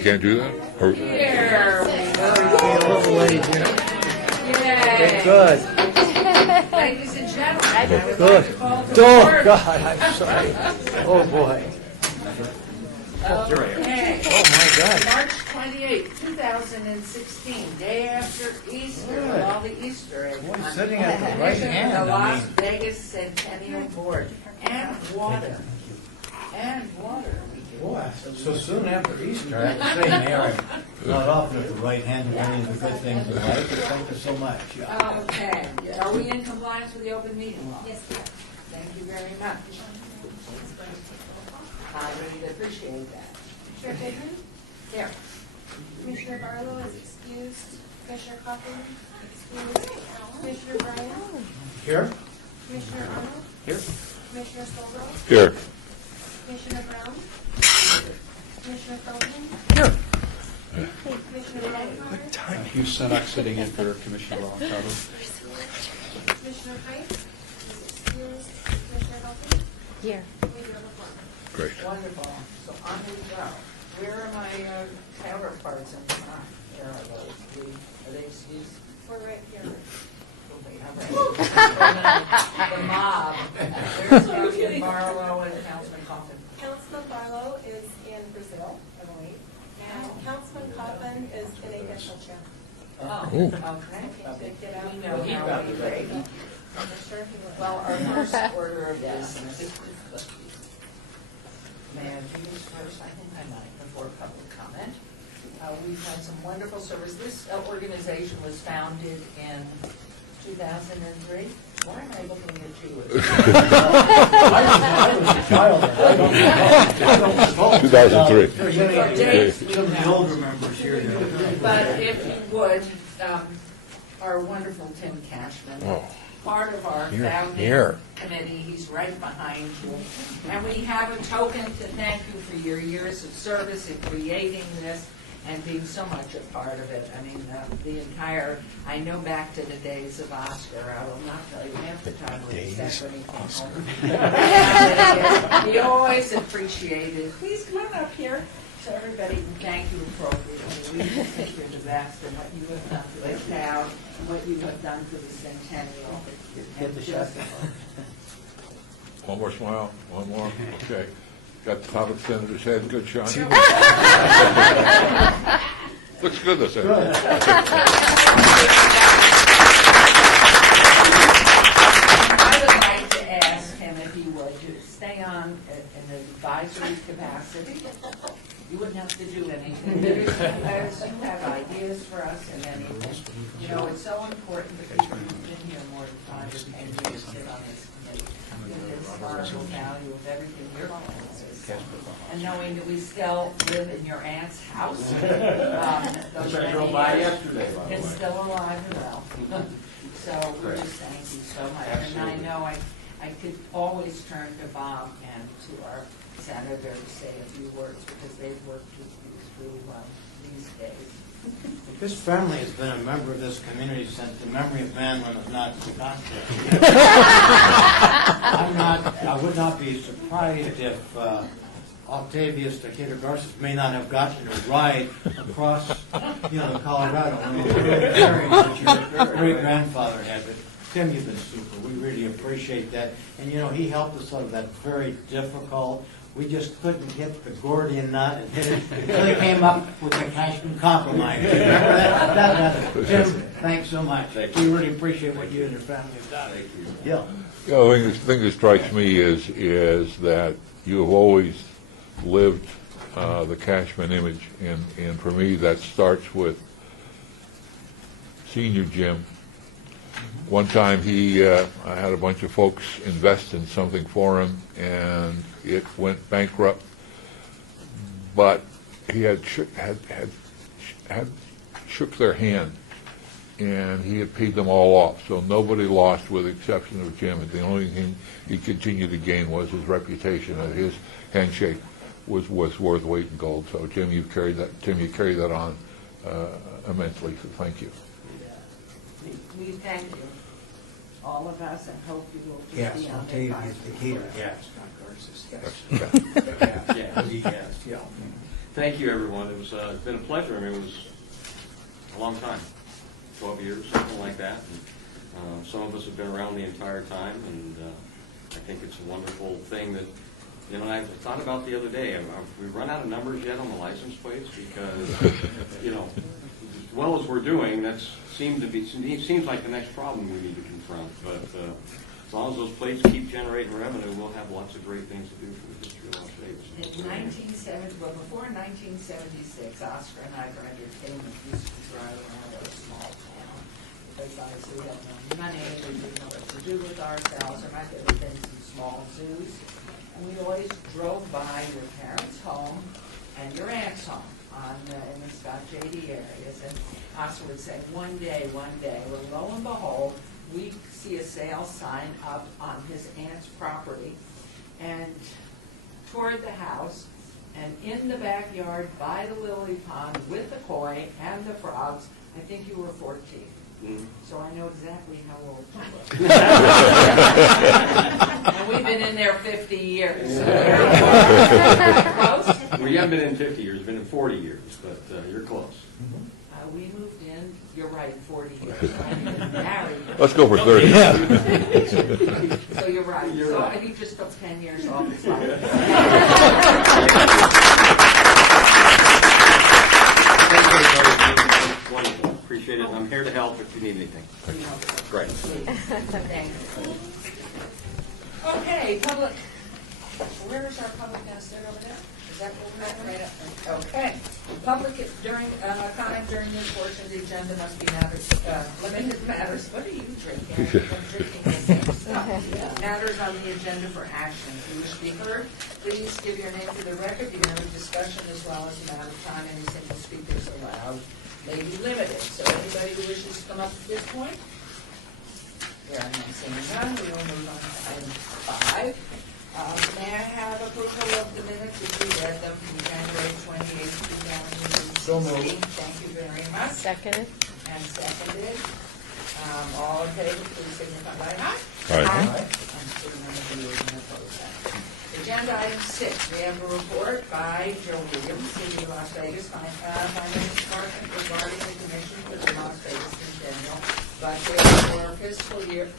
can't do that? Or, Here we go. Yay. Good. Ladies and gentlemen, I would Good. like to call to Oh, order. God, I'm sorry. Oh, boy. Okay. Oh, my God. March 28, 2016, day after Easter, with all the Easter eggs. Boy, sitting at the right hand, The I Las mean. Vegas Centennial Board. And water. And water. Boy, so soon after Easter, I have to say, Mary, not often at the right hand of any of the good things in life, but thank you so much. Okay. Are we in compliance with the open meeting law? Yes, sir. Thank you very much. I really appreciate that. Commissioner Goodman? Here. Commissioner Barlow is excused. Commissioner Cochran? Excused. Commissioner Bryan? Here? Commissioner Arnold? Here. Commissioner Solberg? here. Commissioner Brown? Commissioner Feldman? Here. Commissioner Blackmore? Hugh Senok sitting in for Commissioner Roncaro. Commissioner Height is excused. Commissioner Hilton? Here. We do have a quorum. Great. Wonderful. So on we go. Where are my counterparts in the front? Where are those? Are they excused? We're right here. The mob. There's Councilman Barlow and Councilman Coffin. Councilman Barlow is in Brazil, I believe. And Councilman Cochran is in a dental chair. Oh, Ooh. okay. Get out. We know how we rate. Sure he will. Well, our first order of business. May I do this first? I think I might, before public comment. We've had some wonderful service. This organization was founded in 2003. Why am I looking at you? I was a child. I don't recall. 2003. Some of the older members here. But if you would, our wonderful Tim Cashman, Oh. part of our Here, founding here. committee, he's right behind you. And we have a token to thank you for your years of service in creating this and being so much a part of it. I mean, the entire, I know back to the days of Oscar, I will not tell you half the time when Stephanie came home. He always appreciated, please come on up here. So everybody can thank you appropriately. We just think you're the best and what you have done for this town, and what you have done for the Centennial. Get the shot. One more smile, one more. Okay. Got the top of the senator's head. Good, Sean. Looks good, though, Senator. I would like to ask him if he would to stay on in an advisory capacity. You wouldn't have to do anything. As you have ideas for us and anything. You know, it's so important that people who've been here more than 5 or 10 years sit on this committee. The historical value of everything you're doing. And knowing that we still live in your aunt's house. Those I drove by many years. yesterday, by the It's way. still alive and well. So we just thank you so much. And I know I could always turn to Bob and to our senator to say a few words because they've worked with you through these days. This family has been a member of this community since the memory of man when it was not forgotten. I would not be surprised if Octavius Decatur Garces may not have gotten a ride across, the Colorado. I mean, that your great grandfather had. But Tim, you've been super. We really appreciate that. And he helped us out of that very difficult. We just couldn't hit the Gordian knot and hit it until he came up with the Cashman Compromise. Remember that? Tim, thanks so much. We really appreciate what you and your family have done. Yeah. The thing that strikes me is that you have always lived the Cashman image, and for me that starts with Senior Jim. One time I had a bunch of folks invest in something for him, and it went bankrupt. But he had shook their hand, and he had paid them all off. So nobody lost, with the exception of Jim. And the only thing he continued to gain was his reputation, and his handshake was worth weight in gold. So Jim, you carried that on immensely. So thank you. We thank you, all of us, and hope you will just Yes, be on Octavius the Decatur. Yes, not Garces. Yes. Yeah. Yes. Thank you, everyone. It's been a pleasure. I mean, it was a long time, 12 years, something like that. And, some of us have been around the entire time, and I think it's a wonderful thing that, you know, I thought about the other day. Have we run out of numbers yet on the license plates? Because, you know, as well as we're doing, seems like the next problem we need to confront. But as long as those plates keep generating revenue, we'll have lots of great things to do for the history of Las Vegas. In 1970, well, before 1976, Oscar and I for entertainment used to drive around our small town because obviously we had no money, we didn't know what to do with ourselves, or my favorite things in small zoos. And we always drove by your parents' home and your aunt's home in the Scott J.D. areas. And Oscar would say, one day, well, lo and behold, we see a sale sign up on his aunt's property and toward the house and in the backyard by the lily pond with the koi and the frogs. I think you were 14. Mm-hmm. So I know exactly how old you were. And we've been in there 50 years. So close? Well, you haven't been in 50 years, you've been in 40 years, but you're close. We moved in, you're right, 40 years. I've been married. Let's go for 30. So you're right. You're So right. you just took 10 years off his life. Wonderful. Appreciate it. I'm here to help if you need anything. Great. Thank you. Okay, public, where is our public guest there over there? Is that what we're at right up there? Okay. Public comment during this portion of the agenda must be limited matters. What are you drinking? I'm drinking the same stuff. Matters on the agenda for action. If you wish to be heard, please give your name for the record. You may have discussion as well as the amount of time any single speaker is allowed may be limited. So anybody who wishes to come up at this point? There are none, seeing none, we will move on to item 5. May I have approval of the minutes if you read them from January 28th, 2016? So moved. Thank you very much. Seconded. And seconded. All in favor, please signify by aye. Aye. And so none of you are going to oppose that. Agenda item 6, we have a report by Joe Williams, City of Las Vegas Finance Department regarding the commission for the Las Vegas Centennial budget for fiscal year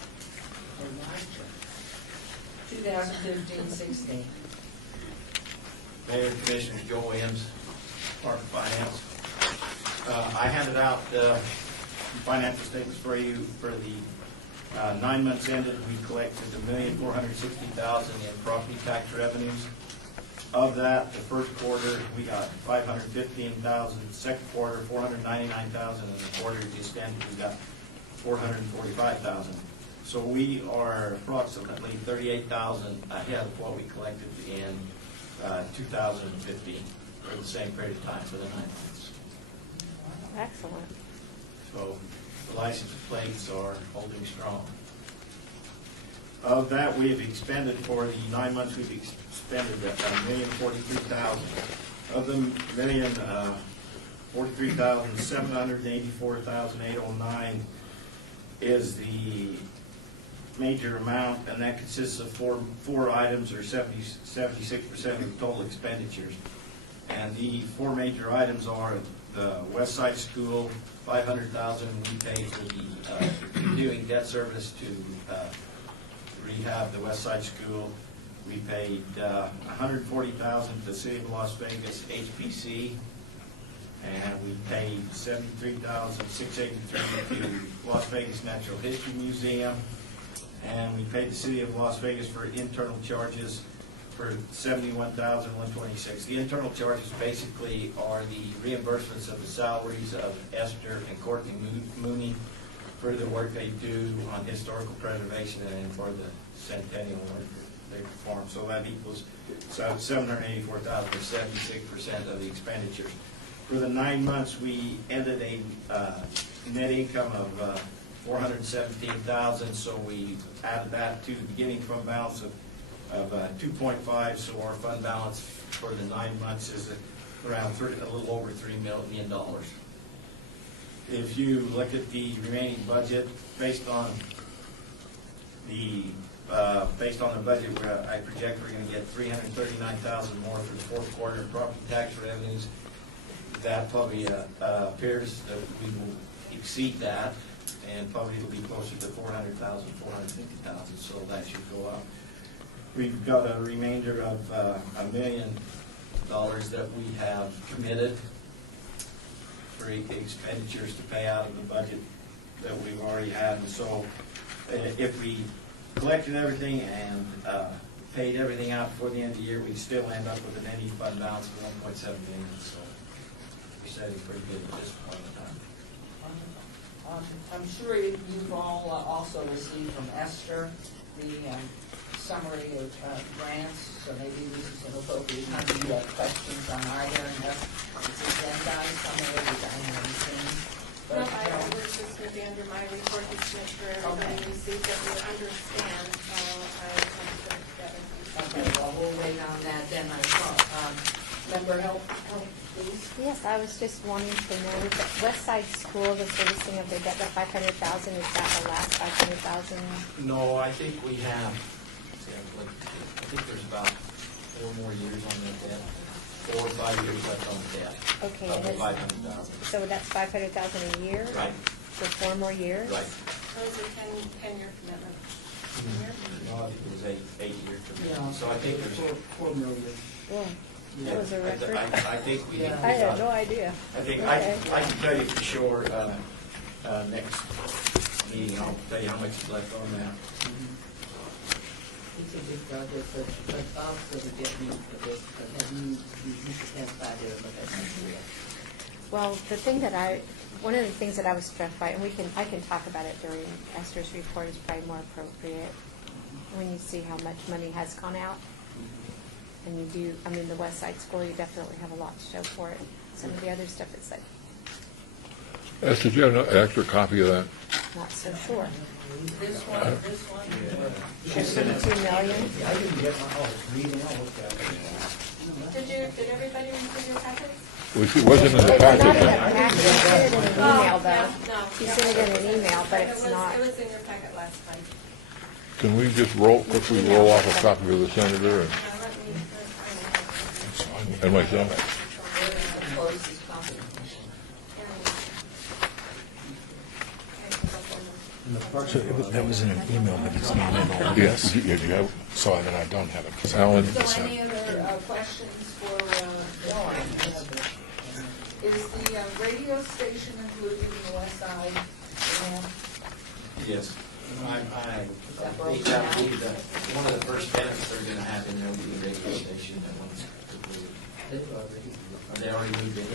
2015-16. Mayor and Commissioners, Joe Williams, Department of Finance. I handed out financial statements for you for the 9 months ended. We collected $1,460,000 in property tax revenues. Of that, the first quarter we got $515,000, second quarter $499,000, and the quarter just ended we got $445,000. So we are approximately $38,000 ahead of what we collected in 2015 for the same period of time for the 9 months. Excellent. So the license plates are holding strong. Of that, we have expended for the 9 months, we've expended $1,043,000. Of the $1,043,784,809 is the major amount, and that consists of four items, or 76% of the total expenditures. And the four major items are the West Side School, $500,000 we pay for the doing debt service to rehab the West Side School. We paid $140,000 to the City of Las Vegas HPC, and we paid $73,683 to Las Vegas Natural History Museum, and we paid the City of Las Vegas for internal charges for $71,126. The internal charges basically are the reimbursements of the salaries of Esther and Courtney Mooney for the work they do on historical preservation and for the Centennial work they perform. So that equals $784,000, 76% of the expenditures. For the 9 months, we ended a net income of $417,000, so we added that to the beginning fund balance of 2.5, so our fund balance for the 9 months is around a little over $3 million. If you look at the remaining budget, based on the based on the budget, I project we're gonna get $339,000 more for the fourth quarter in property tax revenues. That probably appears that we will exceed that, and probably it'll be closer to 400,000, 450,000, so that should go up. We've got a remainder of $1 million that we have committed for expenditures to pay out of the budget that we've already had. And so if we collected everything and paid everything out before the end of the year, we'd still end up with an ending fund balance of $1.7 million. So we're setting pretty good at this point in time. I'm sure you've all also received from Esther the summary of grants, so maybe this is an appropriate time if you have questions on either, and that's, it's agendized somewhere, which I haven't seen. No, But, I was just going to be under my report, just to make sure everybody receives it and understands how I put it together. Okay, well, we'll wait on that then. I saw, member help, please. Yes, I was just wanting to know, with the West Side School, the servicing of their debt, the 500,000, is that the last 500,000? No, I think we have, I think there's about 4 more years on that debt, 4 or 5 years left on the debt. Okay, Of and the it's- 500,000. So that's 500,000 a year? Right, For 4 more years? right. Those are 10-year commitment. No, I think it was 8 years. Yeah. So I think there's, 4 million. Yeah, that was a record. I think we. Yeah. I had no idea. I think, Okay. I can tell you for sure, next meeting, I'll tell you how much is left on that. It's a big project, but Bob's going to get me for this, but then you should have by there, but that's not real. Well, one of the things that I was struck by, and I can talk about it during Esther's report, is probably more appropriate, when you see how much money has gone out. And you do, I mean, the West Side School, you definitely have a lot to show for it. Some of the other stuff, it's like, Esther, do you have an extra copy of that? not so sure. This one? She said it. 2 million? I didn't get my, reading, I'll look at it. Did everybody receive your packets? It wasn't in the It's not in packet. a packet, she sent it in an email, Oh, though. no, She no. sent it in an email, but it's not. It was in your packet last time. Can we just quickly roll off a copy of the senator and myself? Close this company. So that was in an email, but it's not in all Yes. this. You have, So then I don't have it. 'cause I Alan? printed this So out. any other questions for Lauren? Is the radio station included in the West Side? Yes. I that think that would be one of the first tenants they're gonna have in there will be the radio station that one's completed. They already moved in.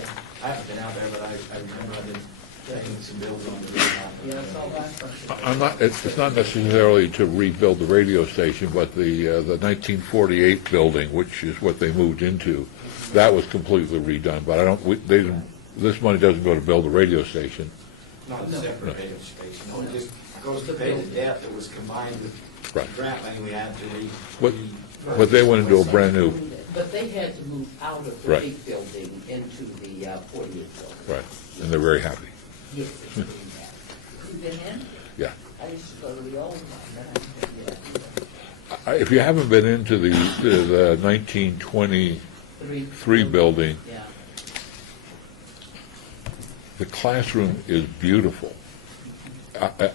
I haven't been out there, but I remember I've been paying some bills on the roof. Yeah, that's all that. I'm not, it's not necessarily to rebuild the radio station, but the 1948 building, which is what they moved into, that was completely redone, but this money doesn't go to build the radio station. Not a separate radio station. No, it just goes to pay the debt that was combined with Right. grant money we had to But they went into a brand new, But they had to move out of the Right. big building into the 48 building. right, and they're very happy, Yes, it's doing that. You've been in? yeah. I used to go to the old one, then I didn't get it. If you haven't been into the 1923 building, Yeah. the classroom is beautiful.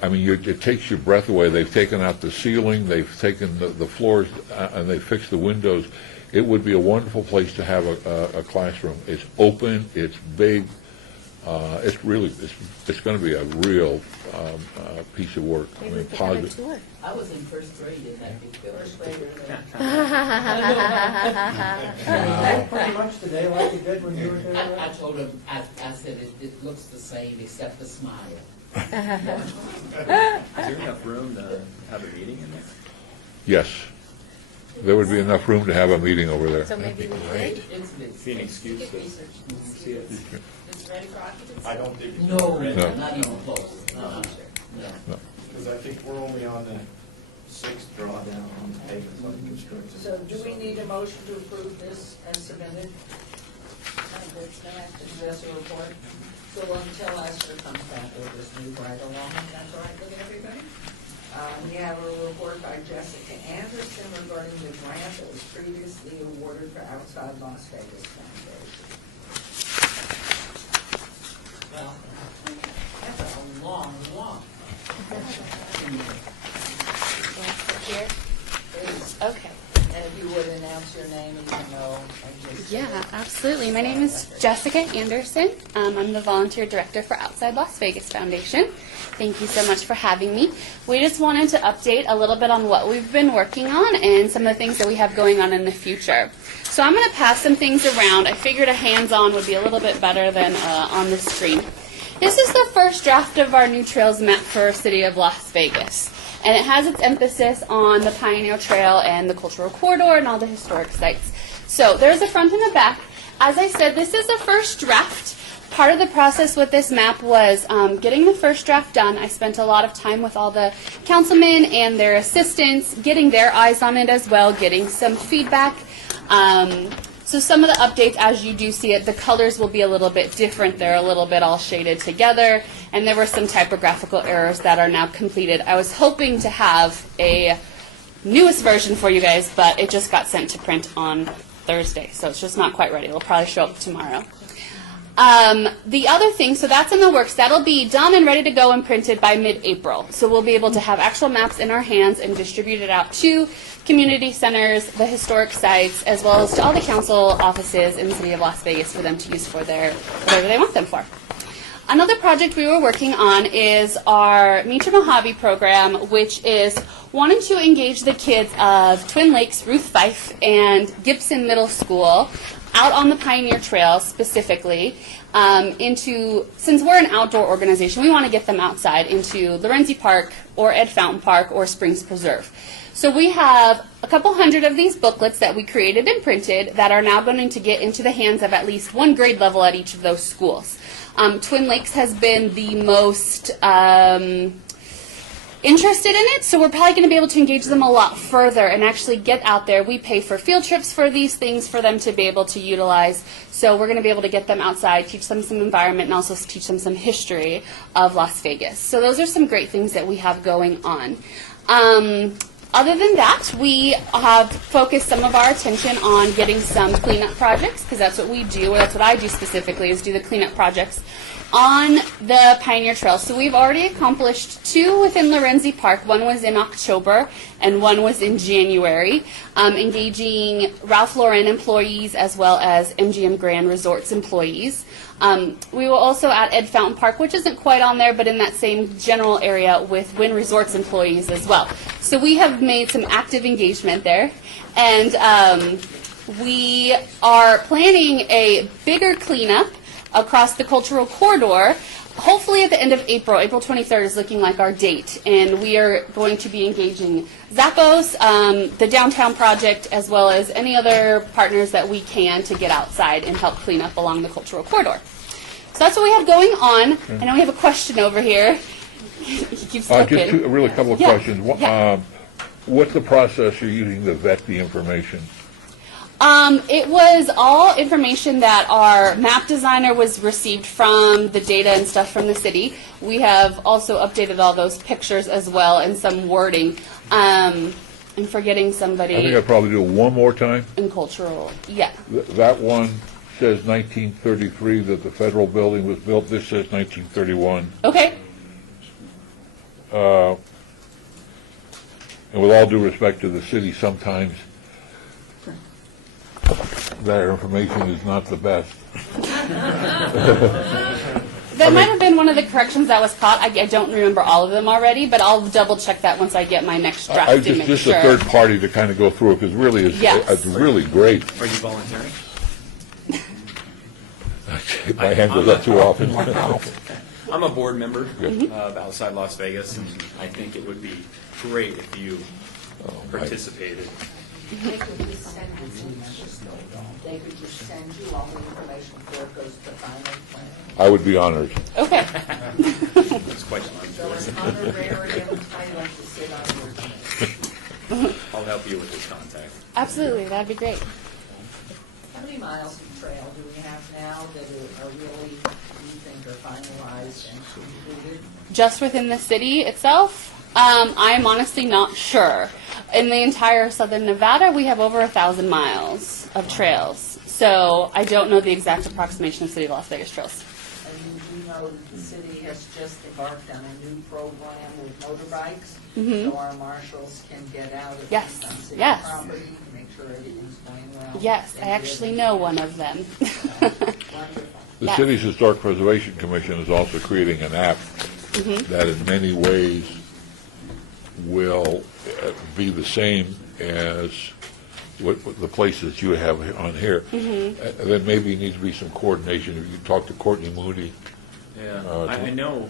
I mean, it takes your breath away. They've taken out the ceiling, they've taken the floors, and they fixed the windows. It would be a wonderful place to have a classroom. It's open, it's big, it's going to be a real piece of work. I Maybe we mean, could have a positive. tour. I was in first grade in that big building. First grader there. Pretty much today, like you did when you were I there. told him, I said, it looks the same except the smile. Is there enough room to have a meeting in there? Yes, there would be enough room to have a meeting over there. So maybe we Great. could. It's big. Be an excuse Get to research. see it. It's ready for occupancy? I don't think it's No, already, No. not even close. No. because I think we're only on the 6th drawdown on the payments on the construction. So do we need a motion to approve this as submitted? There's no action. That's a report. So until Esther comes back, we'll just move right along, if that's all right with everybody? We have a report by Jessica Anderson regarding the grant that was previously awarded for Outside Las Vegas Foundation. Well, that's a long walk. Here? Please. Okay. And if you would announce your name, even though I just... Yeah, absolutely. My name is Jessica Anderson. I'm the volunteer director for Outside Las Vegas Foundation. Thank you so much for having me. We just wanted to update a little bit on what we've been working on and some of the things that we have going on in the future. So I'm going to pass some things around. I figured a hands-on would be a little bit better than on the screen. This is the first draft of our new trails map for City of Las Vegas. And it has its emphasis on the Pioneer Trail and the Cultural Corridor and all the historic sites. So there's a front and a back. As I said, this is a first draft. Part of the process with this map was getting the first draft done. I spent a lot of time with all the councilmen and their assistants, getting their eyes on it as well, getting some feedback. So some of the updates, as you do see it, the colors will be a little bit different. They're a little bit all shaded together, and there were some typographical errors that are now completed. I was hoping to have a newest version for you guys, but it just got sent to print on Thursday, so it's just not quite ready. It'll probably show up tomorrow. The other thing, so that's in the works. That'll be done and ready to go and printed by mid-April. So we'll be able to have actual maps in our hands and distribute it out to community centers, the historic sites, as well as to all the council offices in the city of Las Vegas for them to use for their whatever they want them for. Another project we were working on is our Meet Your Mojave program, which is wanting to engage the kids of Twin Lakes, Ruth Fife, and Gibson Middle School out on the Pioneer Trail specifically since we're an outdoor organization, we want to get them outside into Lorenzi Park or Ed Fountain Park or Springs Preserve. So we have a couple hundred of these booklets that we created and printed that are now going to get into the hands of at least one grade level at each of those schools. Twin Lakes has been the most interested in it, so we're probably going to be able to engage them a lot further and actually get out there. We pay for field trips for these things for them to be able to utilize, so we're going to be able to get them outside, teach them some environment, and also teach them some history of Las Vegas. So those are some great things that we have going on. Other than that, we have focused some of our attention on getting some cleanup projects, because that's what we do, or that's what I do specifically, is do the cleanup projects on the Pioneer Trail. So we've already accomplished 2 within Lorenzi Park. One was in October and one was in January, engaging Ralph Lauren employees as well as MGM Grand Resorts employees. We will also at Ed Fountain Park, which isn't quite on there, but in that same general area with Wynn Resorts employees as well. So we have made some active engagement there. And we are planning a bigger cleanup across the cultural corridor, hopefully at the end of April. April 23rd is looking like our date, and we are going to be engaging Zappos, the Downtown Project, as well as any other partners that we can to get outside and help clean up along the cultural corridor. So that's what we have going on. I know we have a question over here. He keeps looking. Just a couple of questions. What's the process you're using to vet the information? It was all information that our map designer was received from the data and stuff from the city. We have also updated all those pictures as well and some wording. I'm forgetting somebody. I think I'd probably do it one more time. In cultural, yeah. That one says 1933 that the federal building was built. This says 1931. Okay. And with all due respect to the city, sometimes their information is not the best. That might have been one of the corrections that was caught. I don't remember all of them already, but I'll double check that once I get my next draft to make just sure. a third party to kind of go through it, because really it's really great. Are you volunteering? My hand goes up too often. I'm a board member Mm-hmm. of Outside Las Vegas, and I think it would be great if you participated. They could just send you all the information before it goes to the final plan. I would be honored. Okay. It's quite an So honor. it's honorary, and I'd like to sit on your team. I'll help you with his contact. Absolutely, that'd be great. How many miles of trail do we have now that are really, you think, are finalized and completed? Just within the city itself, I'm honestly not sure. In the entire southern Nevada, we have over 1,000 miles of trails. So I don't know the exact approximation of City of Las Vegas trails. And you do know that the city has just embarked on a new program with motorbikes, so our marshals can get out at Yes, least on city yes. property to make sure everything's going well. Yes, I And actually know one of them. Wonderful. The Yes. city's Historic Preservation Commission is also creating an app that in many ways will be the same as what the places you have on here. Then maybe needs to be some coordination. If you talk to Courtney Moody. Yeah, I know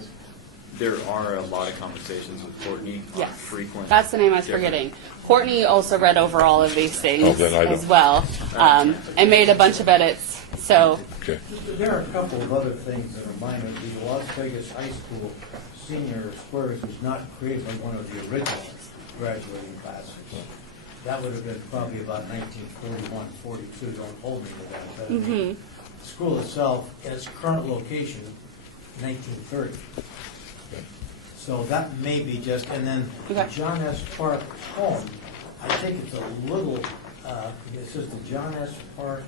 there are a lot of conversations with Courtney on Yes, frequent. that's the name I was different- forgetting. Courtney also read over all of these things Oh, then I as don't. well, and made a bunch of edits. So, Okay. There are a couple of other things that are minor. The Las Vegas High School Senior Squares was not created by one of the original graduating classes. That would have been probably about 1941, 42, don't hold me to that. But I mean, the school itself, in its current location, 1930. So that may be just, and then Okay. John S. Park home, I think it's a little, it says the John S. Park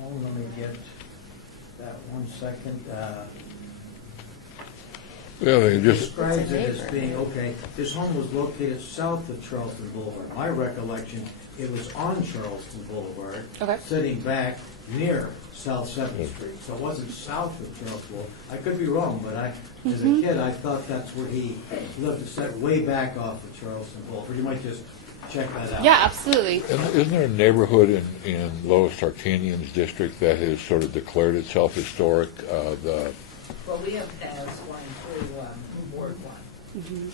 home, let me get that 1 second. Yeah, they just, Describes it as being, okay, his home was located south of Charleston Boulevard. My recollection, it was on Charleston Boulevard, Okay. sitting back near South 7th Street. So it wasn't south of Charleston Boulevard. I could be wrong, but as a kid, I thought that's where he lived, set way back off of Charleston Boulevard. You might just check that out. yeah, absolutely. isn't there a neighborhood in Lois Tarkanian's district that has sort of declared itself historic? Well, we have passed one through Ward 1.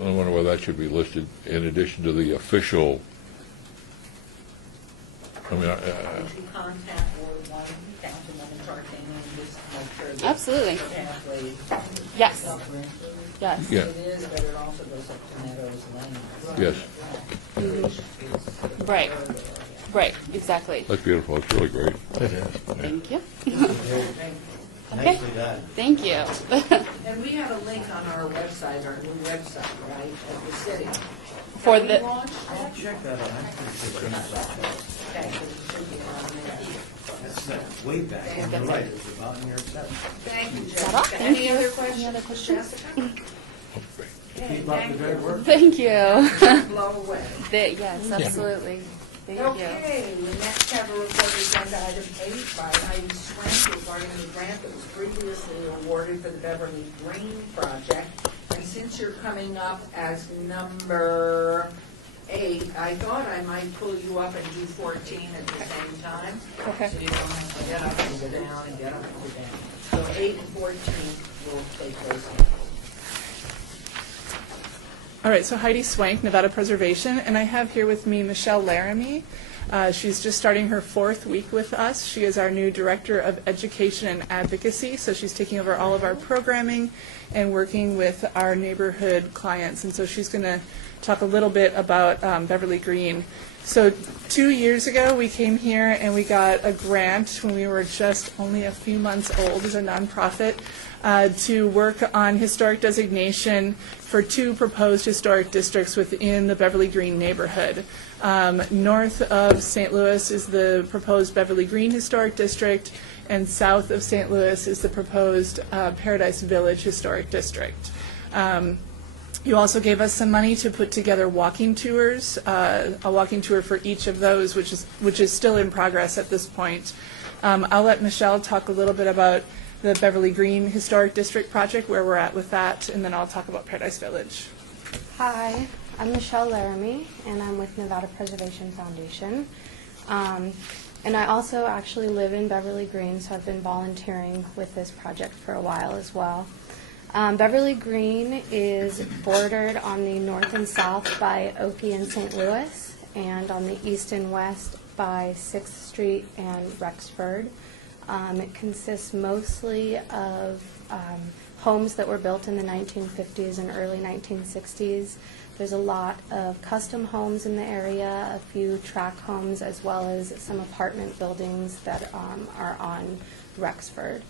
I wonder whether that should be listed in addition to the official. I mean, If you contact Ward 1, Councilwoman Tarkanian, just make sure that Absolutely. the pathway Yes. is Yes. Yeah. It is, but it also goes up to Meadows Lane. yes, Right. Right, exactly. that's beautiful. It's really great. Thank you. Nicely done. Thank you. And we have a link on our website, our new website, right, of the city. For Have we the, launched I'll that? check that out. Okay, 'cause it should be on there. That's way back. And you're right, it was about in your seven. Thank you, that all? Jessica. Thank Any you. other Any questions other for questions? Jessica? Okay, Keep up the thank good you. work. thank you. Blow away. Yes, absolutely. Thank you. Okay, we next have a report agenda item 8 by Heidi Swank regarding the grant that was previously awarded for the Beverly Green project. And since you're coming up as number 8, I thought I might pull you up and do 14 at the same time. Okay. So you don't have to get up and go down and get up and go down. So 8 and 14 will take those minutes. All right, so Heidi Swank, Nevada Preservation, and I have here with me Michelle Laramie. She's just starting her 4th week with us. She is our new Director of Education and Advocacy, so she's taking over all of our programming and working with our neighborhood clients. And so she's going to talk a little bit about Beverly Green. So 2 years ago, we came here and we got a grant when we were just only a few months old as a nonprofit to work on historic designation for 2 proposed historic districts within the Beverly Green neighborhood. North of St. Louis is the proposed Beverly Green Historic District, and south of St. Louis is the proposed Paradise Village Historic District. You also gave us some money to put together walking tours, a walking tour for each of those, which is still in progress at this point. I'll let Michelle talk a little bit about the Beverly Green Historic District project, where we're at with that, and then I'll talk about Paradise Village. Hi, I'm Michelle Laramie, and I'm with Nevada Preservation Foundation. And I also actually live in Beverly Green, so I've been volunteering with this project for a while as well. Beverly Green is bordered on the north and south by Oakey and St. Louis, and on the east and west by 6th Street and Rexford. It consists mostly of homes that were built in the 1950s and early 1960s. There's a lot of custom homes in the area, a few tract homes, as well as some apartment buildings that are on Rexford.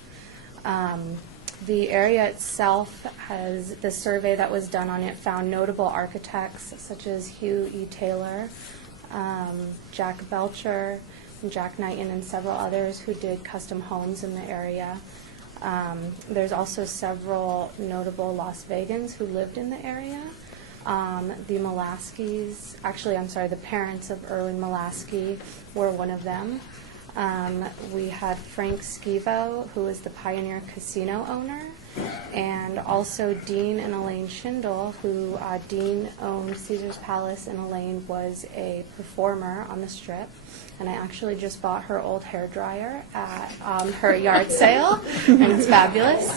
The area itself has, the survey that was done on it found notable architects such as Hugh E. Taylor, Jack Belcher, Jack Knighton, and several others who did custom homes in the area. There's also several notable Las Vegans who lived in the area. The Molaskis, actually, I'm sorry, the parents of Erwin Molaski were one of them. We had Frank Schivo, who was the Pioneer Casino owner, and also Dean and Elaine Schindel, who Dean owned Caesar's Palace and Elaine was a performer on the Strip. And I actually just bought her old hairdryer at her yard sale, and it's fabulous.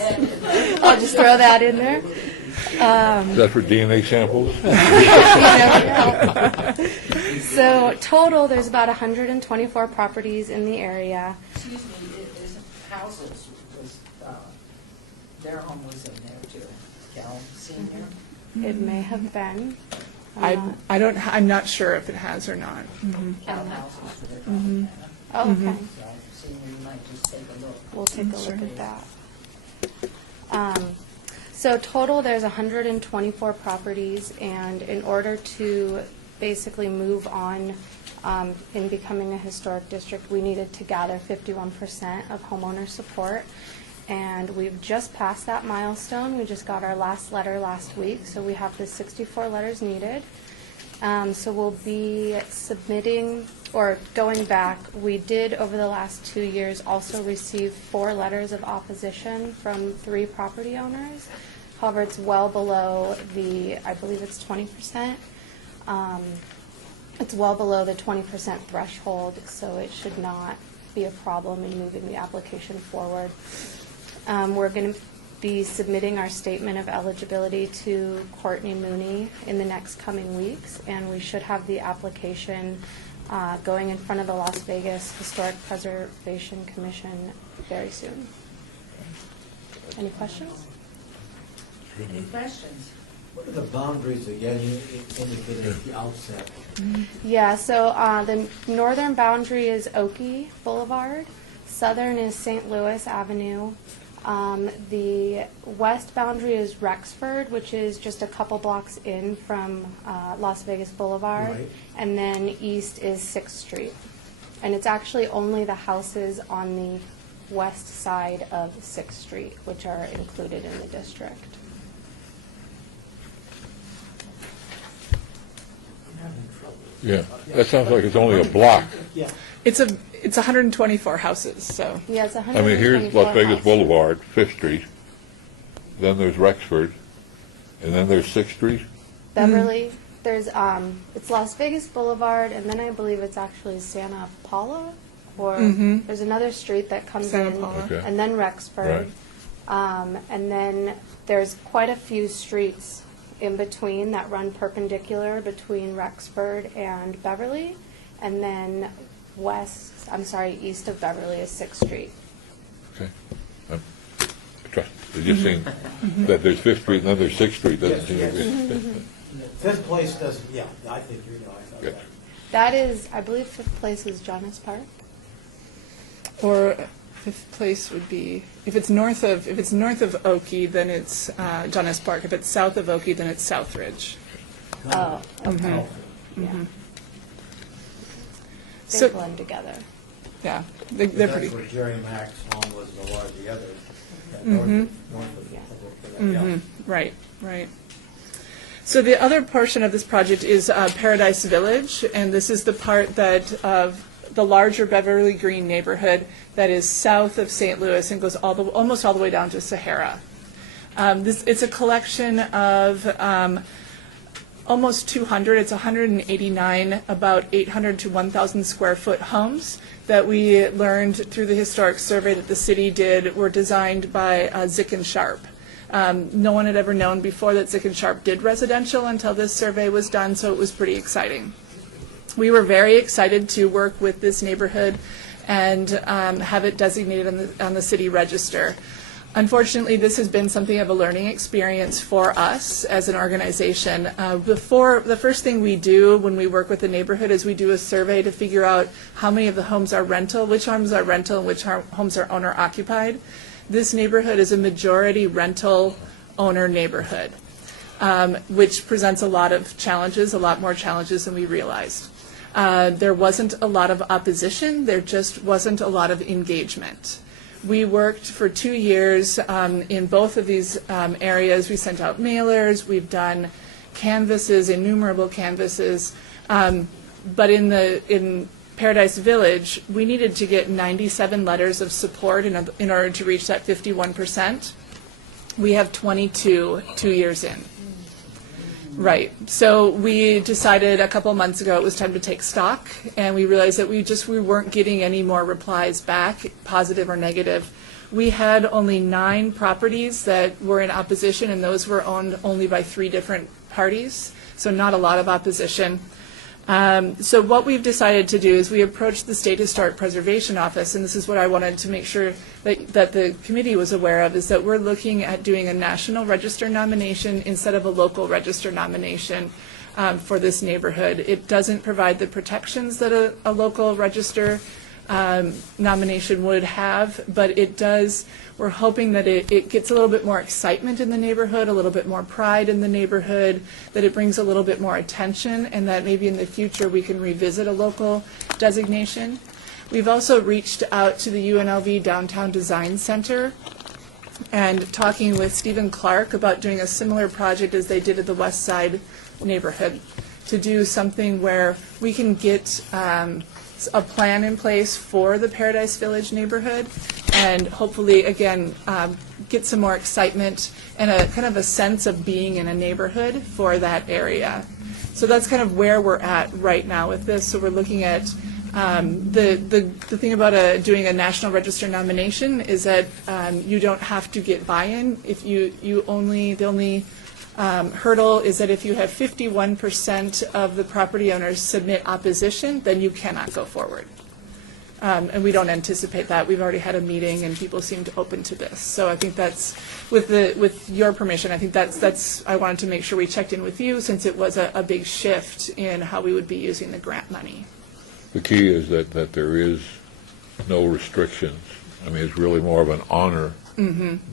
I'll just throw that in there. Is that for DNA samples? So total, there's about 124 properties in the area. Excuse me, is houses was, their home was in there too, Cal Senior? It may have been. I'm not sure if it has or not. Cal houses that are Mhm. Oh, okay. So, Senior, you might just take a look. We'll take a look at that. So total, there's 124 properties, and in order to basically move on in becoming a historic district, we needed to gather 51% of homeowner support. And we've just passed that milestone. We just got our last letter last week, so we have the 64 letters needed. So we'll be submitting, or going back, we did over the last 2 years also receive 4 letters of opposition from 3 property owners. However, it's well below the, I believe it's 20%. It's well below the 20% threshold, so it should not be a problem in moving the application forward. We're going to be submitting our statement of eligibility to Courtney Mooney in the next coming weeks, and we should have the application going in front of the Las Vegas Historic Preservation Commission very soon. Any questions? Any questions? What are the boundaries again you indicated at the outset? Yeah, so the northern boundary is Oakey Boulevard. Southern is St. Louis Avenue. The west boundary is Rexford, which is just a couple blocks in from Las Vegas Boulevard. Right. And then east is 6th Street. And it's actually only the houses on the west side of 6th Street, which are included in the district. Yeah, that sounds like it's only a block. Yeah. It's 124 houses, so. Yeah, it's I 124 mean, here's Las Vegas houses. Boulevard, 5th Street, then there's Rexford, and then there's 6th Street. Beverly, there's it's Las Vegas Boulevard, and then I believe it's actually Santa Paula, or there's another street that comes Santa in, Paula. Okay. and then Rexford, and then there's quite a few streets in between that run perpendicular between Rexford and Beverly, and then east of Beverly is 6th Street. Okay. It just seems that there's 5th Street and then there's 6th Street. Doesn't seem to be. Fifth place doesn't, yeah, I think you're, I thought Yeah. that. That is, I believe, 5th place is Jonas Park. Or 5th place would be, if it's north of Oakey, then it's Jonas Park. If it's south of Oakey, then it's Southridge. Oh, okay. Yeah. They So- blend together. Yeah, they're pretty. That's where Jerry Mack's home was, and a lot of the others. North of, Right, right. So the other portion of this project is Paradise Village, and this is the part that of the larger Beverly Green neighborhood that is south of St. Louis and goes almost all the way down to Sahara. It's a collection of almost 200. It's 189, about 800 to 1,000 square foot homes that we learned through the historic survey that the city did were designed by Zick and Sharp. No one had ever known before that Zick and Sharp did residential until this survey was done, so it was pretty exciting. We were very excited to work with this neighborhood and have it designated on the city register. Unfortunately, this has been something of a learning experience for us as an organization. The first thing we do when we work with the neighborhood is we do a survey to figure out how many of the homes are rental, which homes are rental, and which homes are owner occupied. this neighborhood is a majority rental owner neighborhood, which presents a lot of challenges, a lot more challenges than we realized. There wasn't a lot of opposition. There just wasn't a lot of engagement. We worked for 2 years in both of these areas. We sent out mailers. We've done canvases, innumerable canvases. But in Paradise Village, we needed to get 97 letters of support in order to reach that 51%. We have 22 2 years in. Right. So we decided a couple months ago it was time to take stock, and we realized that we weren't getting any more replies back, positive or negative. We had only 9 properties that were in opposition, and those were owned only by 3 different parties, so not a lot of opposition. So what we've decided to do is we approached the State Historic Preservation Office, and this is what I wanted to make sure that the committee was aware of, is that we're looking at doing a National Register nomination instead of a local register nomination for this neighborhood. It doesn't provide the protections that a local register nomination would have, but it does. We're hoping that it gets a little bit more excitement in the neighborhood, a little bit more pride in the neighborhood, that it brings a little bit more attention, and that maybe in the future we can revisit a local designation. We've also reached out to the UNLV Downtown Design Center and talking with Stephen Clark about doing a similar project as they did at the West Side neighborhood, to do something where we can get a plan in place for the Paradise Village neighborhood, and hopefully, again, get some more excitement and a kind of a sense of being in a neighborhood for that area. So that's kind of where we're at right now with this. So we're looking at the thing about doing a National Register nomination is that you don't have to get buy-in. If the only hurdle is that if you have 51% of the property owners submit opposition, then you cannot go forward. And we don't anticipate that. We've already had a meeting, and people seemed open to this. So I think that's, with your permission, I think that's I wanted to make sure we checked in with you, since it was a big shift in how we would be using the grant money. The key is that there is no restrictions. I mean, it's really more of an honor,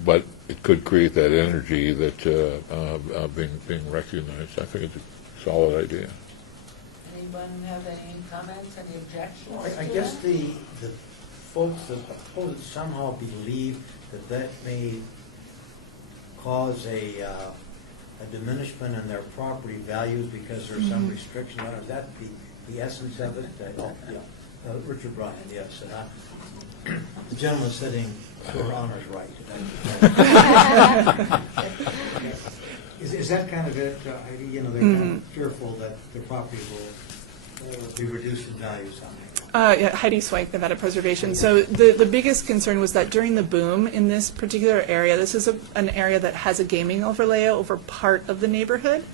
but it could create that energy that being recognized. I think it's a solid idea. Anyone have any comments, any objections? Well, I to guess that? the folks that oppose it somehow believe that may cause a diminishment in their property values because there's some restriction on it. Is that the essence of it? Yeah. Richard Bryan, yes. The gentleman sitting to her honor's right. Is that kind of it? They're kind of fearful that the property will be reduced in value somehow. Yeah, Heidi Swank, Nevada Preservation. So the biggest concern was that during the boom in this particular area, this is an area that has a gaming overlay over part of the neighborhood.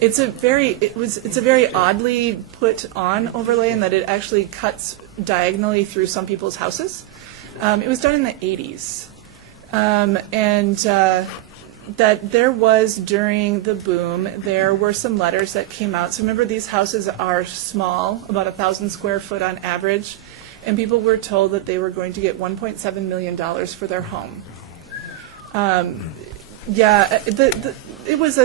It's a very oddly put on overlay in that it actually cuts diagonally through some people's houses. It was done in the 80s, and that there was, during the boom, there were some letters that came out. So remember, these houses are small, about 1,000 square foot on average, and people were told that they were going to get $1.7 million for their home. Yeah, it was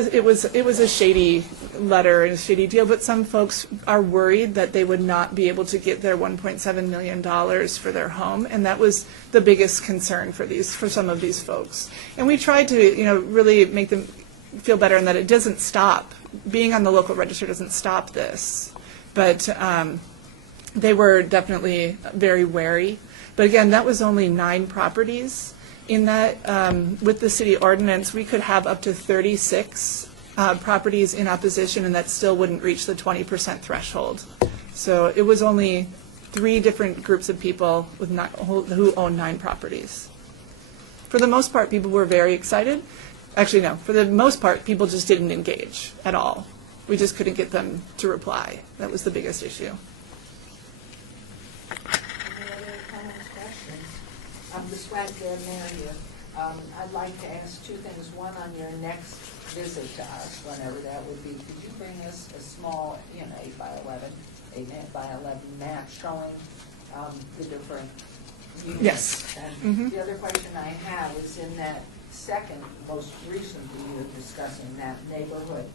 a shady letter and a shady deal, but some folks are worried that they would not be able to get their $1.7 million for their home, and that was the biggest concern for some of these folks. And we tried to, really make them feel better, and that it doesn't stop. Being on the local register doesn't stop this, but they were definitely very wary. But again, that was only 9 properties. In that, with the city ordinance, we could have up to 36 properties in opposition, and that still wouldn't reach the 20% threshold. So it was only 3 different groups of people who own 9 properties. For the most part, people were very excited. Actually, no. For the most part, people just didn't engage at all. We just couldn't get them to reply. That was the biggest issue. Ms. Wagner, Mary, I'd like to ask 2 things. One, on your next visit to us, whenever that would be, could you bring us a small, 8 by 11 map showing the different Yes. And the other question I have is in that second, most recently you're discussing that neighborhood.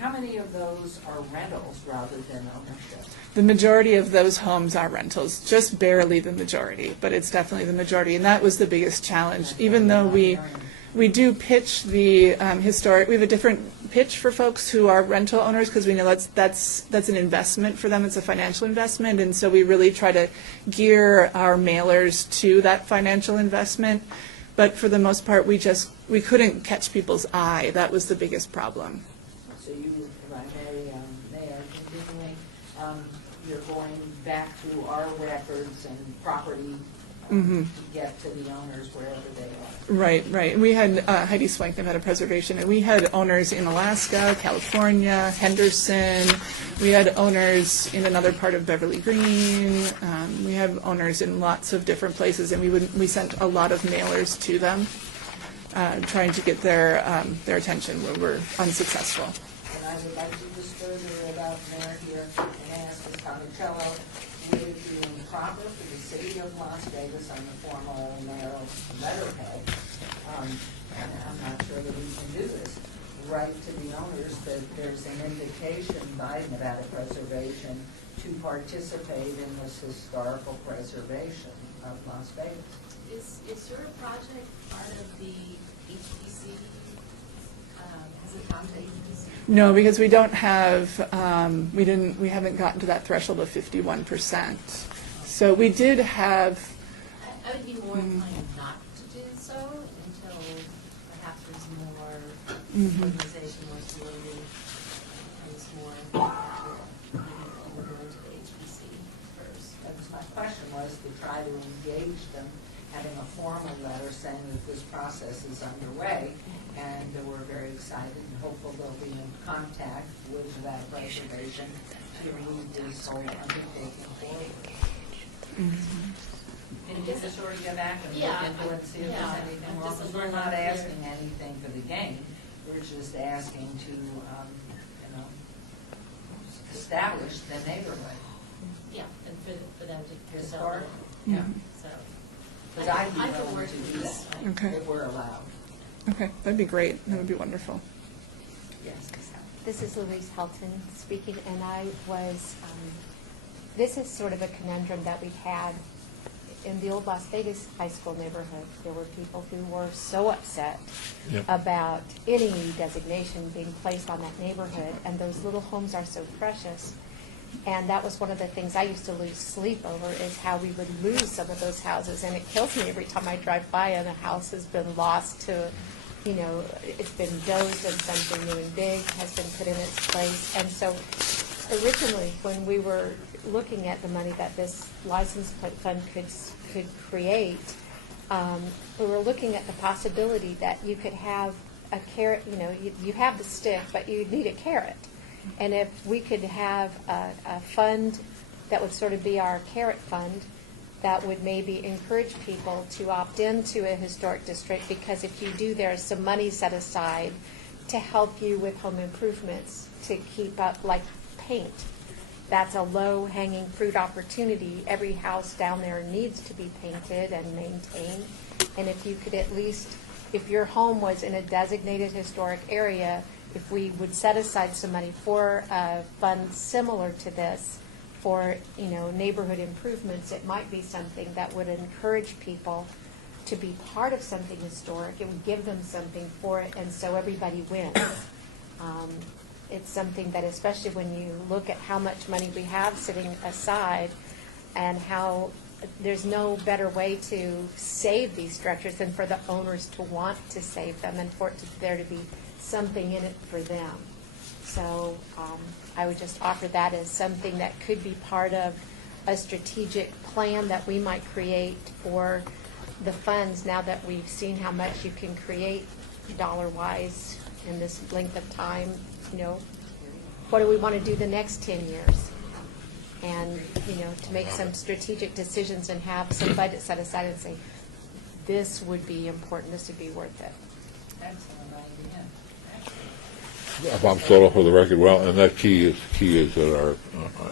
How many of those are rentals rather than ownership? The majority of those homes are rentals, just barely the majority, but it's definitely the majority, and that was the biggest challenge. Even though we do pitch the historic, we have a different pitch for folks who are rental owners because we know that's an investment for them. It's a financial investment, and so we really try to gear our mailers to that financial investment. But for the most part, we couldn't catch people's eye. That was the biggest problem. So you, if I may continuing, you're going back through our records and property to get to the owners wherever they are. Right. We had Heidi Swank, had a preservation, and we had owners in Alaska, California, Henderson. We had owners in another part of Beverly Green. We have owners in lots of different places, and we sent a lot of mailers to them, trying to get their attention when we're unsuccessful. And I would like to just further about Mayor here and ask Ms. Tomicello, would it be improper for the city of Las Vegas on the formal mayoral letterhead, and I'm not sure that we can do this, write to the owners that there's an invitation by Nevada Preservation to participate in this historical preservation of Las Vegas? Is your project part of the HPC? Has it gone to HPC? No, because we don't have, we haven't gotten to that threshold of 51%. So we did have. I would be more inclined not to do so until perhaps there's more organization, more stability, and it's more accurate. We'll go into the HPC first. That's my question, was to try to engage them, having a formal letter saying that this process is underway, and we're very excited and hopeful they'll be in contact with that preservation to move this whole undertaking forward. And just to sort of get back and look into it and see if there's anything wrong, because we're not asking anything for the game, we're just asking to, establish the neighborhood. Yeah, and for them to Historic. Yeah. So. Because I'd be I could willing work to with do this. that, Okay. if we're allowed. Okay, that'd be great. That would be wonderful. Yes. This is Louise Helton speaking, and I was, this is sort of a conundrum that we've had in the old Las Vegas high school neighborhood. There were people who were so upset about any designation being placed on that neighborhood, and those little homes are so precious. And that was one of the things I used to lose sleep over, is how we would lose some of those houses. And it kills me every time I drive by and a house has been lost to, it's been dozed and something new and big has been put in its place. And so originally, when we were looking at the money that this license plate fund could create, we were looking at the possibility that you could have a carrot, you have the stick, but you need a carrot. And if we could have a fund that would sort of be our carrot fund, that would maybe encourage people to opt into a historic district, because if you do, there's some money set aside to help you with home improvements to keep up, like paint. That's a low-hanging fruit opportunity. Every house down there needs to be painted and maintained. And if you could at least, if your home was in a designated historic area, if we would set aside some money for a fund similar to this for, neighborhood improvements, it might be something that would encourage people to be part of something historic. It would give them something for it, and so everybody wins. It's something that, especially when you look at how much money we have sitting aside and how there's no better way to save these structures than for the owners to want to save them and for there to be something in it for them. So I would just offer that as something that could be part of a strategic plan that we might create for the funds, now that we've seen how much you can create dollar-wise in this length of time. What do we want to do the next 10 years? And, to make some strategic decisions and have some budget set aside and say, this would be important, this would be worth it. Excellent idea. Bob Solo for the record. Well, and that key is that our,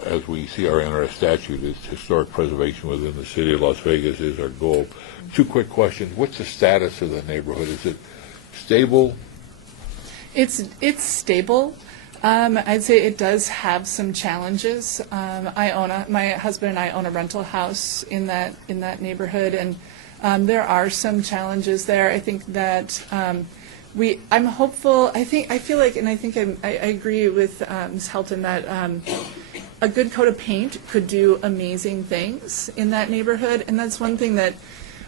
as we see in our statute, is historic preservation within the city of Las Vegas is our goal. Two quick questions. What's the status of the neighborhood? Is it stable? It's stable. I'd say it does have some challenges. My husband and I own a rental house in that neighborhood, and there are some challenges there. I think that I'm hopeful. I feel like, and I think I agree with Ms. Helton that a good coat of paint could do amazing things in that neighborhood, and that's one thing that.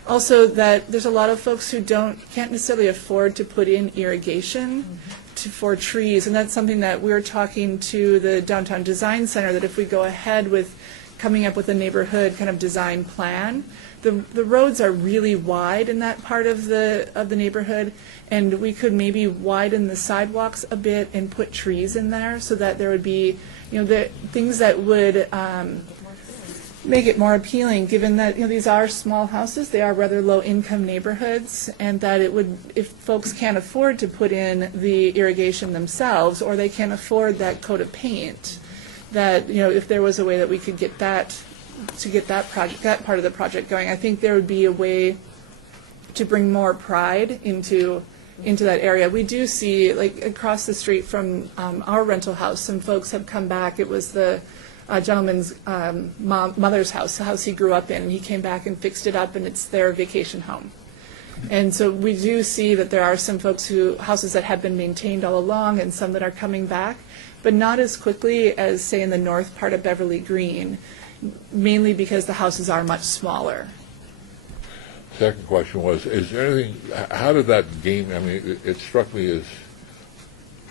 Also, that there's a lot of folks who can't necessarily afford to put in irrigation for trees, and that's something that we're talking to the Downtown Design Center, that if we go ahead with coming up with a neighborhood kind of design plan, the roads are really wide in that part of the neighborhood, and we could maybe widen the sidewalks a bit and put trees in there so that there would be, the things that would make it more appealing, given that these are small houses, they are rather low-income neighborhoods, and that it would, if folks can't afford to put in the irrigation themselves, or they can't afford that coat of paint, that if there was a way that we could get that that part of the project going, I think there would be a way to bring more pride into that area. We do see, like across the street from our rental house, some folks have come back. It was the gentleman's mother's house, the house he grew up in, and he came back and fixed it up, and it's their vacation home. And so we do see that there are some folks houses that have been maintained all along, and some that are coming back, but not as quickly as, say, in the north part of Beverly Green, mainly because the houses are much smaller. Second question was, is there anything, how did that game, I mean, it struck me as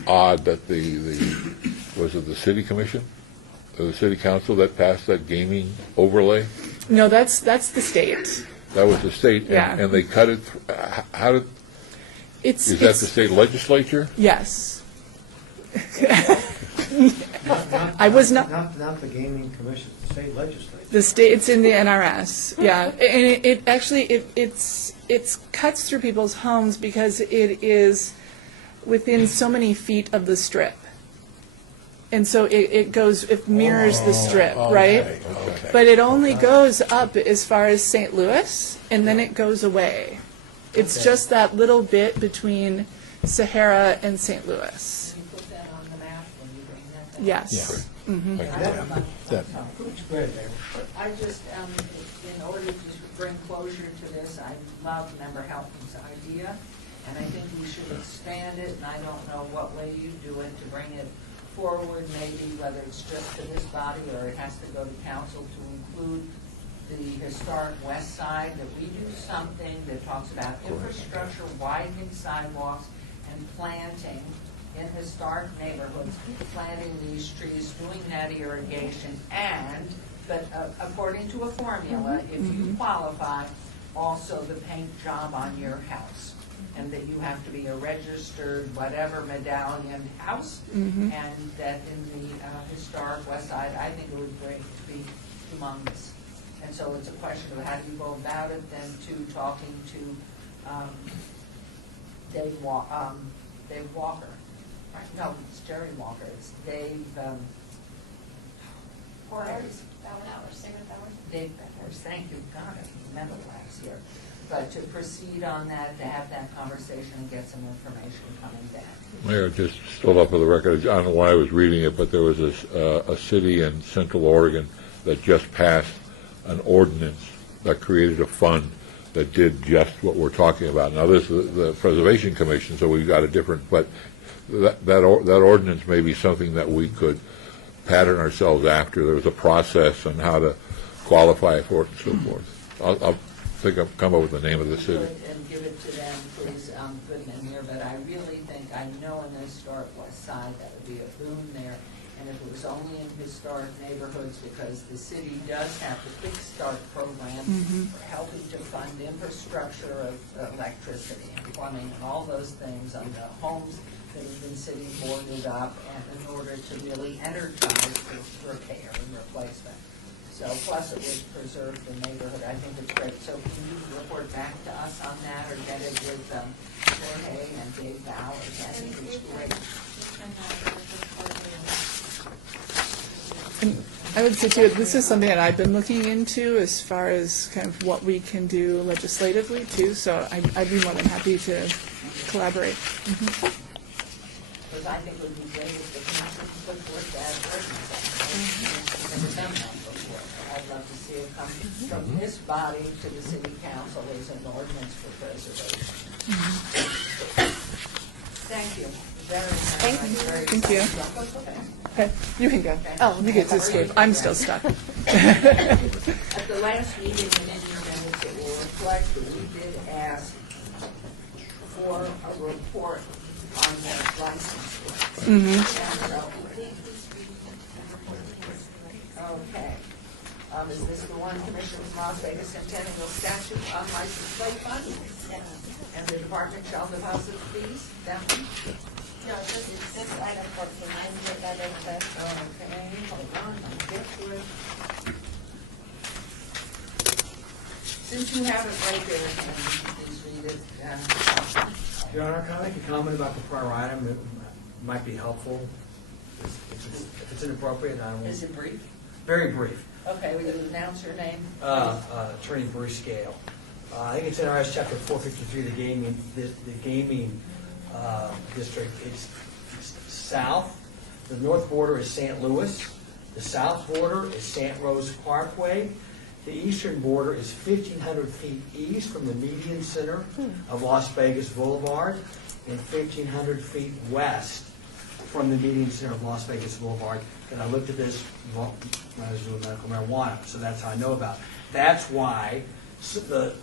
odd that was it the city commission? The city council that passed that gaming overlay? No, that's the state. That was the state, Yeah. and they cut it. How did? Is that the state legislature? Yes. I was not. Not the gaming commission, the state legislature. The state, it's in the NRS, yeah, and it actually it cuts through people's homes because it is within so many feet of the strip. And so it mirrors the strip, right? Okay. But it only goes up as far as St. Louis, and then it goes away. It's just that little bit between Sahara and St. Louis. Can you put that on the map when you bring that back? Yes. Mhm. It's great there. I just, in order to bring closure to this, I love Member Helton's idea, and I think we should expand it, and I don't know what way you do it to bring it forward, maybe whether it's just to this body or it has to go to council to include the historic west side, that we do something that talks about infrastructure, widening sidewalks, and planting in historic neighborhoods, planting these trees, doing that irrigation, but according to a formula, if you qualify, also the paint job on your house. And that you have to be a registered whatever medallion house, and that in the historic west side, I think it would be humongous. And so it's a question of how do you go about it, then to talking to Dave Walker. Right? No, it's Jerry Walker. It's Dave Dave Bowers. Thank you. God, I mental lapse here. But to proceed on that, to have that conversation and get some information coming back. Mayor, just still up for the record, I don't know why I was reading it, but there was a city in Central Oregon that just passed an ordinance that created a fund that did just what we're talking about. Now, this is the Preservation Commission, so we've got a different, but that ordinance may be something that we could pattern ourselves after. There was a process on how to qualify for it and so forth. I'll think I've come up with the name of the city. And give it to them, please, put them in here, but I really think, I know in the historic west side, that would be a boom there, and if it was only in historic neighborhoods, because the city does have the Quick Start program for helping to fund infrastructure of electricity and plumbing and all those things on the homes that have been city boarded up, and in order to really energize the repair and replacement. So plus it would preserve the neighborhood. I think it's great. So can you report back to us on that or get it with Jorge and Dave Bowers? I think it's great. And I would say too, this is something that I've been looking into as far as kind of what we can do legislatively too, so I'd be more than happy to collaborate. Because I think it would be great if the council put forth that ordinance. Never done that before. I'd love to see it come from this body to the city council as an ordinance for preservation. Thank you very much. Thank you. Okay, you can go. Oh, You get to escape. I'm still stuck. At the last meeting in these minutes, it will reflect that we did ask for a report on the license plate. Okay. Is this the one, Commissioners, Las Vegas Centennial statute on license plate fund? And the department shall deposit fees? That one? No, this item 14, I can get that over there. Okay, hold on, I'll get to it. Since you have it right there, can you please read it? Your Honor, can I make a comment about the prior item? It might be helpful. If it's inappropriate, I won't. Is it brief? Very brief. Okay, will you announce your name? Attorney Bruce Gale. I think it's in RS Chapter 453, the gaming district. It's south. The north border is St. Louis. The south border is St. Rose Parkway. The eastern border is 1,500 feet east from the median center of Las Vegas Boulevard and 1,500 feet west from the median center of Las Vegas Boulevard. And I looked at this when I was doing medical marijuana, so that's how I know about it. That's why the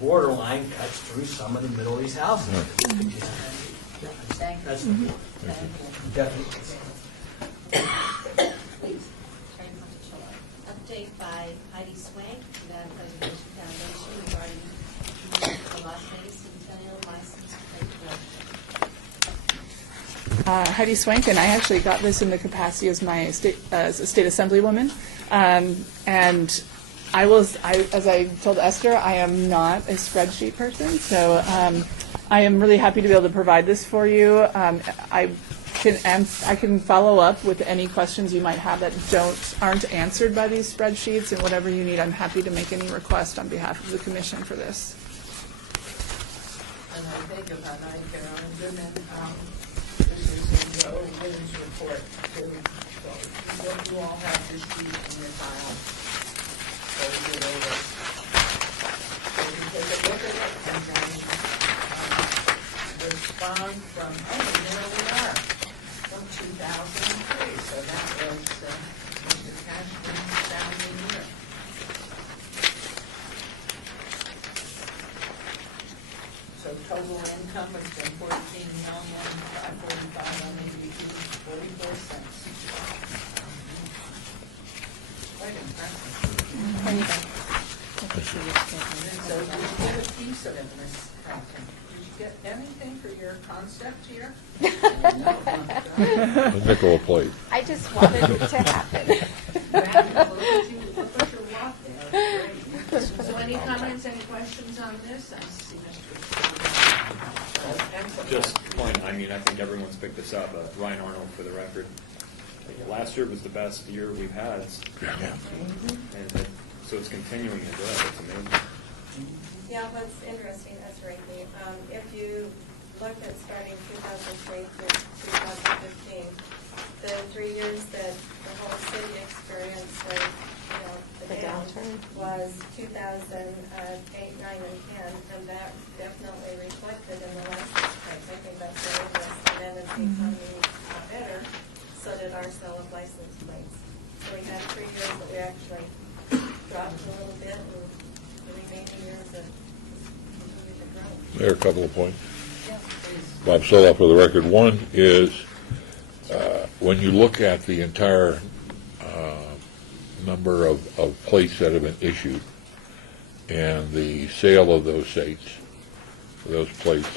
borderline cuts through some of the middle of these houses. Thank you. That's the point. Definitely. Please. Update by Heidi Swank, Nevada Preservation Foundation, regarding the Las Vegas Centennial license plate collection. Heidi Swank, and I actually got this in the capacity as my state assemblywoman. And as I told Esther, I am not a spreadsheet person, so I am really happy to be able to provide this for you. I can follow up with any questions you might have that aren't answered by these spreadsheets, and whatever you need, I'm happy to make any request on behalf of the commission for this. And I think if I might, Carolyn Goodman, this is in Joe Williams' report too. So you all have this sheet in your file. So we get over. So you take a look at it and then respond from, oh, there we are, from 2003. So that was Mr. Cashman's founding year. So total income has been $14,545,182.44. Quite impressive. So did you get a piece of it, Ms. Hampton? Did you get anything for your concept here? A nickel a plate. I just wanted it to happen. Look what you walked there. Great. So any comments, any questions on this? I see Mr. Just point, I mean, I think everyone's picked this up, Ryan Arnold for the record. Last year was the best year we've had. And so it's continuing to grow, it's amazing. Yeah, what's interesting, that's right, Lee. If you look at starting 2003 through 2015, the 3 years that the whole city experienced the downturn was 2008, 9, and 10, and that definitely reflected in the license plates. I think that's very interesting. And then as the economy got better, so did our sale of license plates. So we had 3 years that we actually dropped a little bit, and the remaining years that continued to grow. There are a couple of points. Yeah, please. Bob Soloff for the record. One is when you look at the entire number of plates that have been issued and the sale of those plates,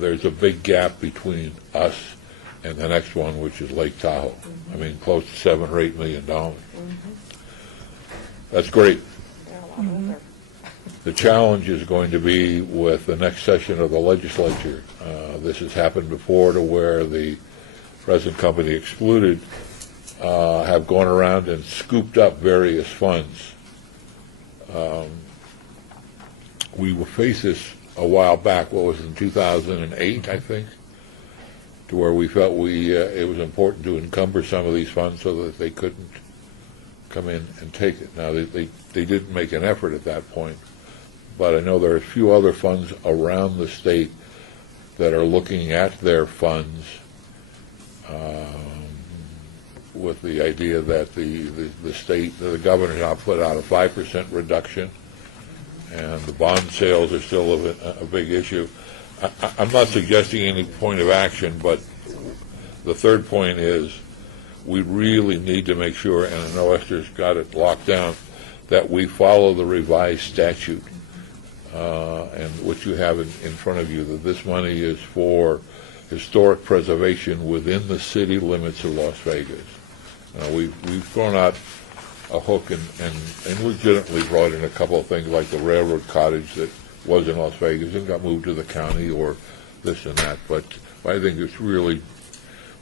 there's a big gap between us and the next one, which is Lake Tahoe. I mean, close to $7 or $8 million. That's great. The challenge is going to be with the next session of the legislature. This has happened before, to where the present company excluded, have gone around and scooped up various funds. We were faced this a while back, what was it, in 2008, I think, to where we felt it was important to encumber some of these funds so that they couldn't come in and take it. Now, they didn't make an effort at that point, but I know there are a few other funds around the state that are looking at their funds with the idea that the state, the governor now put out a 5% reduction, and the bond sales are still a big issue. I'm not suggesting any point of action, but the third point is we really need to make sure, and I know Esther's got it locked down, that we follow the revised statute, and what you have in front of you, that this money is for historic preservation within the city limits of Las Vegas. We've thrown out a hook and legitimately brought in a couple of things like the railroad cottage that was in Las Vegas and got moved to the county, or this and that. But I think it's really,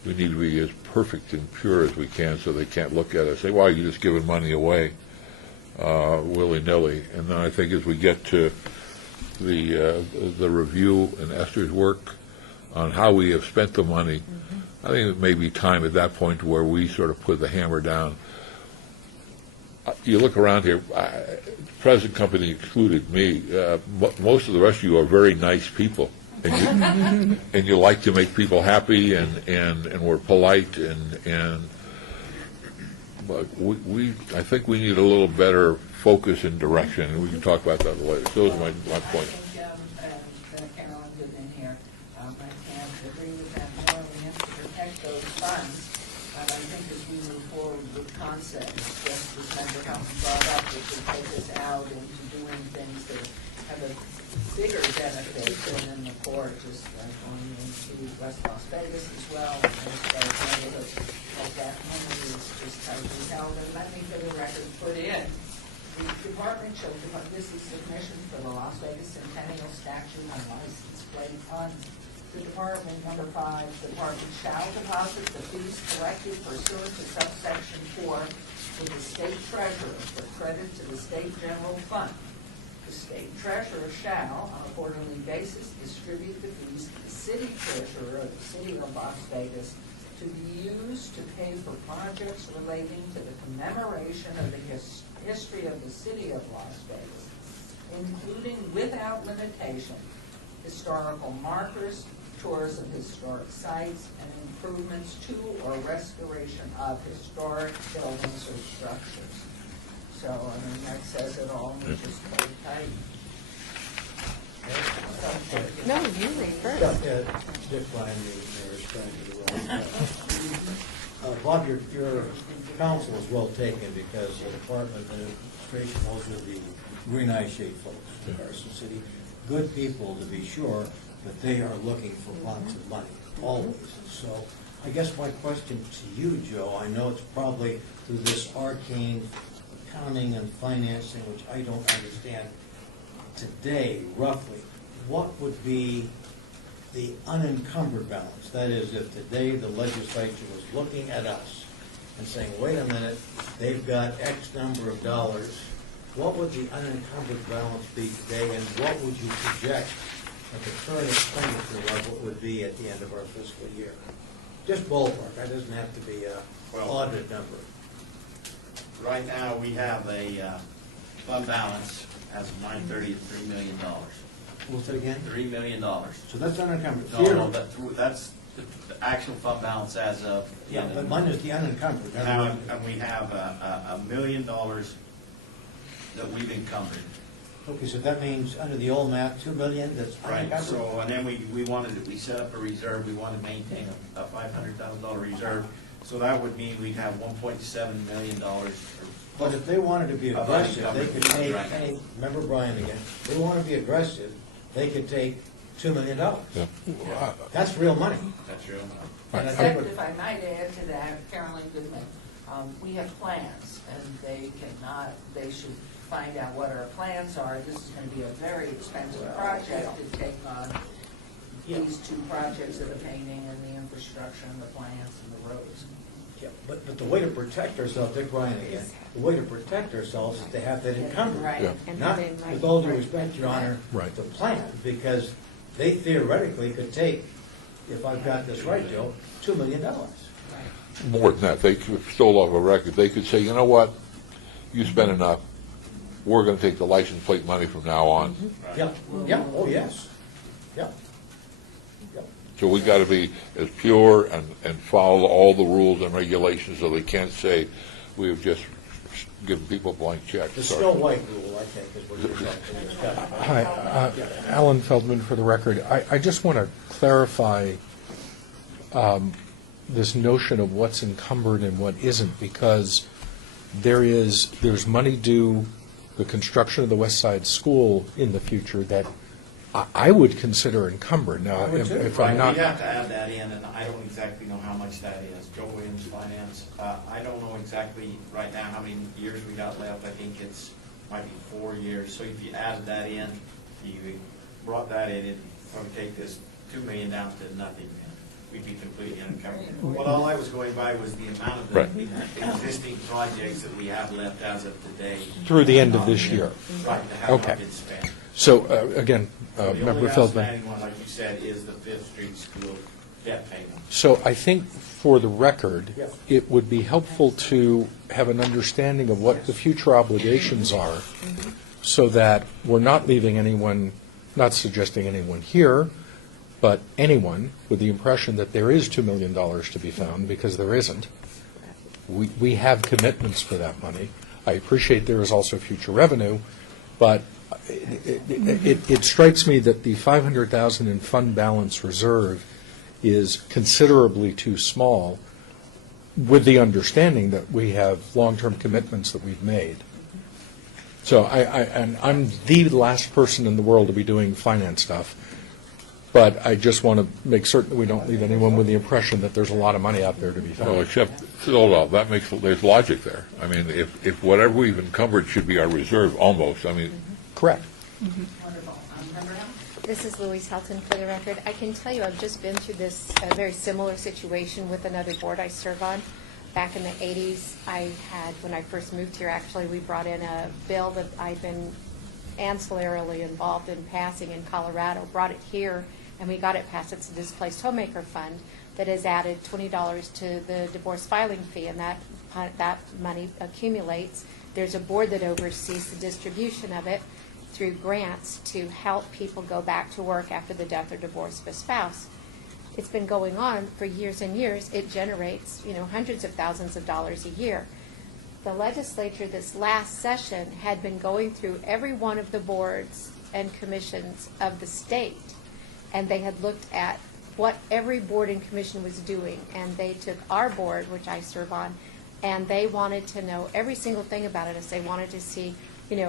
we need to be as perfect and pure as we can so they can't look at us and say, well, you're just giving money away willy-nilly. And then I think as we get to the review and Esther's work on how we have spent the money, I think it may be time at that point where we sort of put the hammer down. You look around here, present company excluded me, most of the rest of you are very nice people. And you like to make people happy, and we're polite, but I think we need a little better focus and direction, and we can talk about that later. Those are my points. Carolyn Goodman here. I can't agree with that more. We have to protect those funds. And I think as we move forward with concepts, just as Member Helton brought up, we can take this out into doing things that have a bigger benefit than in the core, just going into West Las Vegas as well. And most of those neighborhoods like that money is just tightly held. And let me, for the record, put in the department shall, this is submission for the Las Vegas Centennial Statute on license plate funds. The department, number 5, the department shall deposit the fees collected pursuant to subsection 4 with the state treasurer for credit to the state general fund. The state treasurer shall, on a quarterly basis, distribute the fees to the city treasurer of the city of Las Vegas to be used to pay for projects relating to the commemoration of the history of the city of Las Vegas, including without limitation historical markers, tours of historic sites, and improvements to or restoration of historic buildings or structures. So, I mean, that says it all, and we just hold it tight. No, you refer. Dick Ryan, Bob, your counsel is well taken because the Department of Administration, those are the green eye shade folks in Carson City. Good people, to be sure, but they are looking for lots of money, always. So I guess my question to you, Joe, I know it's probably through this arcane accounting and financing, which I don't understand today, roughly, what would be the unencumbered balance? That is, if today the legislature was looking at us and saying, wait a minute, they've got X number of dollars, what would the unencumbered balance be today, and what would you project that the current expenditure level would be at the end of our fiscal year? Just ballpark, that doesn't have to be a audited number. Right now, we have a fund balance as of 9/30 of $3 million. What's it again? $3 million. So that's unencumbered. No, that's the actual fund balance as of. Yeah, but mine is the unencumbered. Now, and we have $1 million that we've encumbered. Okay, so that means under the old math, $2 million that's Right, unencumbered? so, and then we set up a reserve, we wanted to maintain a $500,000 reserve, so that would mean we'd have $1.7 million. But if they wanted to be aggressive, they could take, Right. remember Brian again, if they want to be aggressive, they could take $2 million. Yeah. That's real money. That's real. And I think Except if I might add to that, Carolyn Goodman, we have plans, and they should find out what our plans are. This is going to be a very expensive project to take on these two projects of the painting and the infrastructure and the plants and the roads. Yeah, but the way to protect ourselves, Dick Ryan again, the way to protect ourselves is to have that encumbered. Right. Yeah. And Not, have it in writing. with all due respect, Your Honor, Right. the plan, because they theoretically could take, if I've got this right, Joe, $2 million. More than that, they could, stole off a record, they could say, you know what, you spent enough, we're gonna take the license plate money from now on. Yeah, yeah, oh, yes, yeah. Yeah. So we gotta be as pure and follow all the rules and regulations, so they can't say, we have just given people blank checks. The Sorry. Snow White rule, I think, is what you're talking about. Hi, Alan Feldman for the record. I just want to clarify this notion of what's encumbered and what isn't, because there's money due the construction of the West Side School in the future that I would consider encumbered. Now, if I'm not. We'd have to add that in, and I don't exactly know how much that is. Joe Williams Finance, I don't know exactly right now how many years we got left. I think might be 4 years. So if you added that in, you brought that in, it'd probably take this $2 million down to nothing. We'd be completely unencumbered. What all I was going by was the amount of the existing projects that we have left as of today. Through the end of this year. Right, that have Okay. not been spent. So, again, The only Member Feldman. outstanding one, like you said, is the Fifth Street School debt payment. So I think for the record, Yeah. it would be helpful to have an understanding of what the future obligations are, so that we're not leaving anyone, not suggesting anyone here, but anyone with the impression that there is $2 million to be found, because there isn't. We have commitments for that money. I appreciate there is also future revenue, but it strikes me that the $500,000 in fund balance reserve is considerably too small, with the understanding that we have long-term commitments that we've made. So and I'm the last person in the world to be doing finance stuff, but I just want to make certain that we don't leave anyone with the impression that there's a lot of money out there to be found. Well, except, hold on, there's logic there. I mean, if whatever we've encumbered should be our reserve, almost, I mean. Correct. Wonderful. Member Hill? This is Louise Helton for the record. I can tell you, I've just been through this very similar situation with another board I serve on. Back in the 80s, when I first moved here, actually, we brought in a bill that I'd been ancillarily involved in passing in Colorado, brought it here, and we got it passed. It's a displaced homemaker fund that has added $20 to the divorce filing fee, and that money accumulates. There's a board that oversees the distribution of it through grants to help people go back to work after the death or divorce of a spouse. It's been going on for years and years. It generates, hundreds of thousands of dollars a year. The legislature this last session had been going through every one of the boards and commissions of the state, and they had looked at what every board and commission was doing, and they took our board, which I serve on, and they wanted to know every single thing about it. As they wanted to see,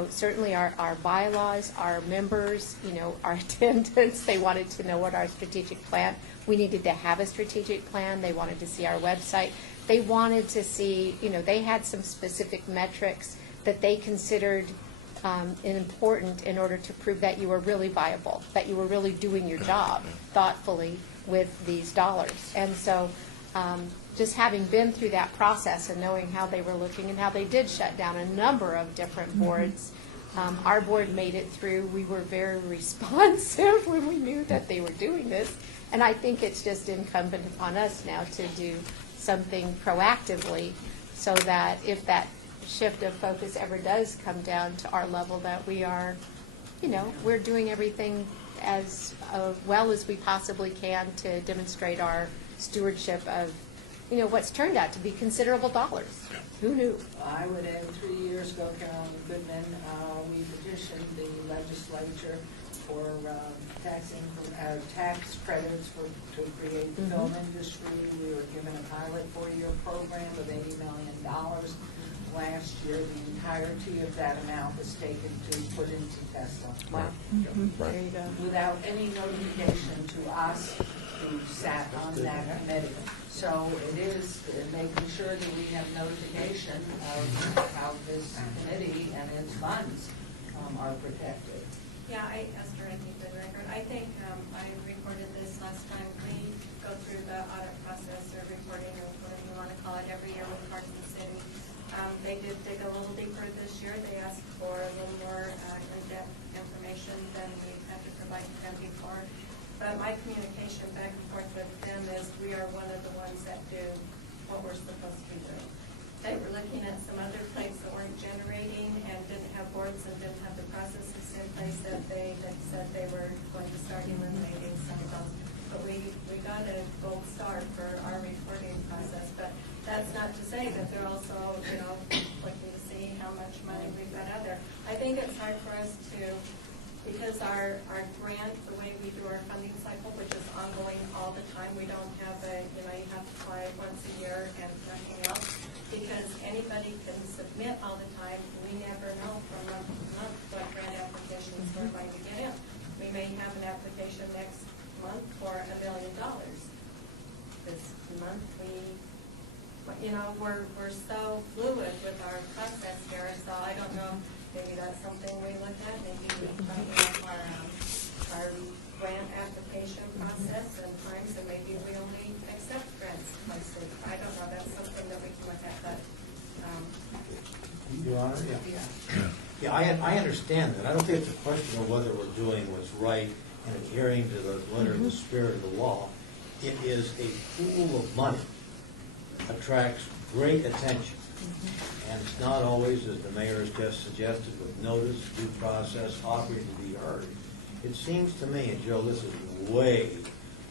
certainly our bylaws, our members, our attendance. They wanted to know what our strategic plan. We needed to have a strategic plan. They wanted to see our website. They wanted to see, they had some specific metrics that they considered important in order to prove that you were really viable, that you were really doing your job thoughtfully with these dollars. And so just having been through that process and knowing how they were looking and how they did shut down a number of different boards, our board made it through. We were very responsive when we knew that they were doing this. And I think it's just incumbent upon us now to do something proactively so that if that shift of focus ever does come down to our level, that we are, we're doing everything as well as we possibly can to demonstrate our stewardship of, what's turned out to be considerable dollars. Who knew? I would add 3 years ago, Carolyn Goodman, we petitioned the legislature for tax credits to create the film industry. We were given a pilot 4-year program of $80 million. Last year, the entirety of that amount was taken to put into Tesla. Wow. Right. There you go. Without any notification to us who sat on that committee. So it is making sure that we have notification of how this committee and its funds are protected. Yeah, Esther, I think for the record, I think I reported this last time, we go through the audit process or reporting or whatever you want to call it every year with Parks and City. They did dig a little deeper this year. They asked for a little more in-depth information than we've had to provide to them before. But my communication back and forth with them is we are one of the ones that do what we're supposed to be doing. They were looking at some other places that weren't generating and didn't have boards and didn't have the processes in place that they had said they were going to start eliminating some of them. But we got a gold star for our reporting process. But that's not to say that they're also, looking to see how much money we've got out there. I think it's hard for us to, because our grant, the way we do our funding cycle, which is ongoing all the time, we don't have you have to apply once a year and nothing else, because anybody can submit all the time. We never know from month to month what grant applications we're going to get in. We may have an application next month for $1 million. This month we're so fluid with our process here, so I don't know, maybe that's something we look at, maybe we button up our grant application process and times, and maybe we only accept grants mostly. I don't know, that's something that we can look at, but. Your Honor, yeah. I understand that. I don't think it's a question of whether we're doing what's right and adhering to the letter and the spirit of the law. It is a pool of money, attracts great attention. And it's not always, as the mayor has just suggested, with notice, due process, offering to be heard. It seems to me, and Joe, this is way,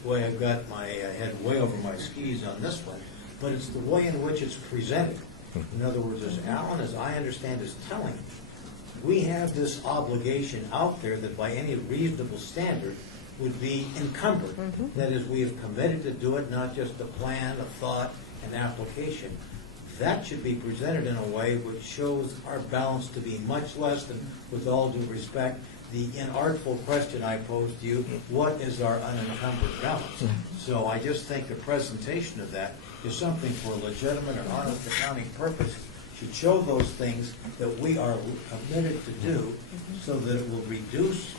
I've got my head way over my skis on this one, but it's the way in which it's presented. In other words, as Alan, as I understand, is telling me, we have this obligation out there that by any reasonable standard would be encumbered. That is, we have committed to do it, not just a plan, a thought, an application. That should be presented in a way which shows our balance to be much less than, with all due respect, the inartful question I posed to you, what is our unencumbered balance? So I just think the presentation of that is something for a legitimate or honest accounting purpose should show those things that we are committed to do so that it will reduce,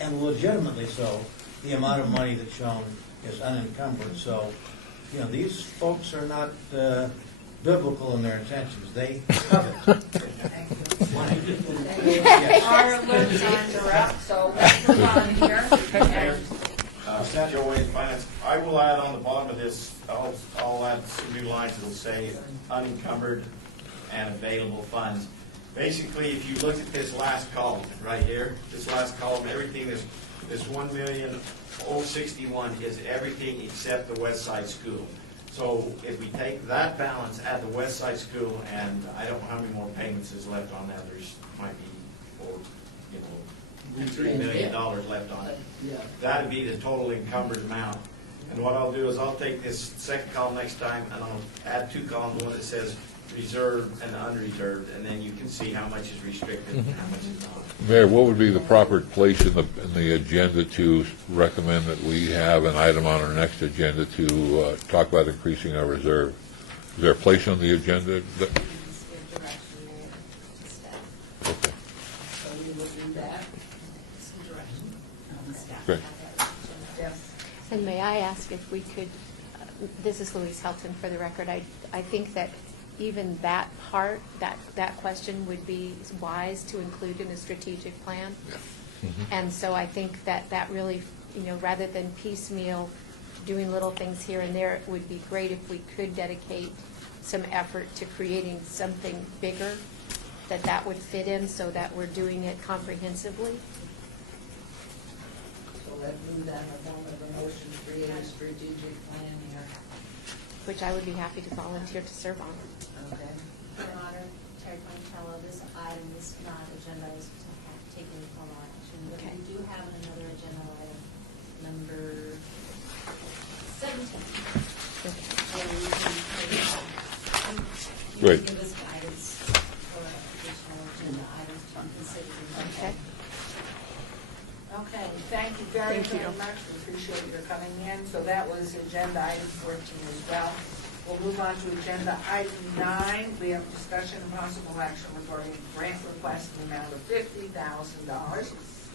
and legitimately so, the amount of money that's shown is unencumbered. So, these folks are not biblical in their intentions. They covet money. Our alert times are up, so let's move on here. Joe Wayne, Finance. I will add on the bottom of this, I'll add some new lines that'll say unencumbered and available funds. Basically, if you look at this last column right here, everything is this 1,061,000 is everything except the West Side School. So if we take that balance at the West Side School, and I don't know how many more payments is left on that, there's might be $3 million left on it. That'd be the total encumbered amount. And what I'll do is I'll take this second column next time and I'll add two columns, one that says reserved and unreserved, and then you can see how much is restricted and how much is not. Mayor, what would be the proper place in the agenda to recommend that we have an item on our next agenda to talk about increasing our reserve? Is there a place on the agenda? Okay. So we will do that. Some direction on the staff. Great. Yes. And may I ask if we could, this is Louise Helton for the record, I think that even that part, that question would be wise to include in a strategic plan. And so I think that really, rather than piecemeal doing little things here and there, it would be great if we could dedicate some effort to creating something bigger that would fit in so that we're doing it comprehensively. So let's do that in the form of a motion to create a strategic plan here. Which I would be happy to volunteer to serve on. Okay. Your Honor, Terry Contello, this item is not agendized to take any formal action, but Okay. we do have another agenda item, number 17. Where we can Great. give us guidance for additional agenda items to be considered. Okay. Okay, thank you very, Thank you. very much. We appreciate your coming in. So that was agenda item 14 as well. We'll move on to agenda item 9. We have discussion and possible action regarding grant request in the amount of $50,000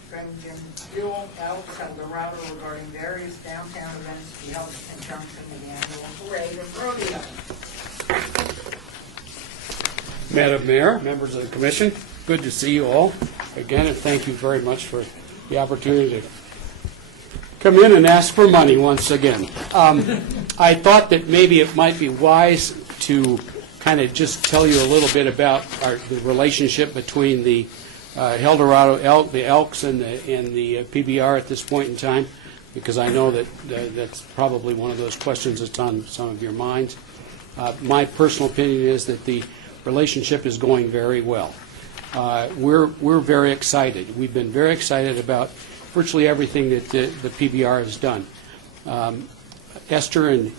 Centennial Elks El Dorado regarding various downtown events to be held in conjunction with the annual parade and rodeo. Madam Mayor, members of the commission, good to see you all again, and thank you very much for the opportunity to come in and ask for money once again. I thought that maybe it might be wise to kind of just tell you a little bit about the relationship between the El Dorado Elk, the Elks, and the PBR at this point in time, because I know that that's probably one of those questions that's on some of your minds. My personal opinion is that the relationship is going very well. We're very excited. We've been very excited about virtually everything that the PBR has done. Esther and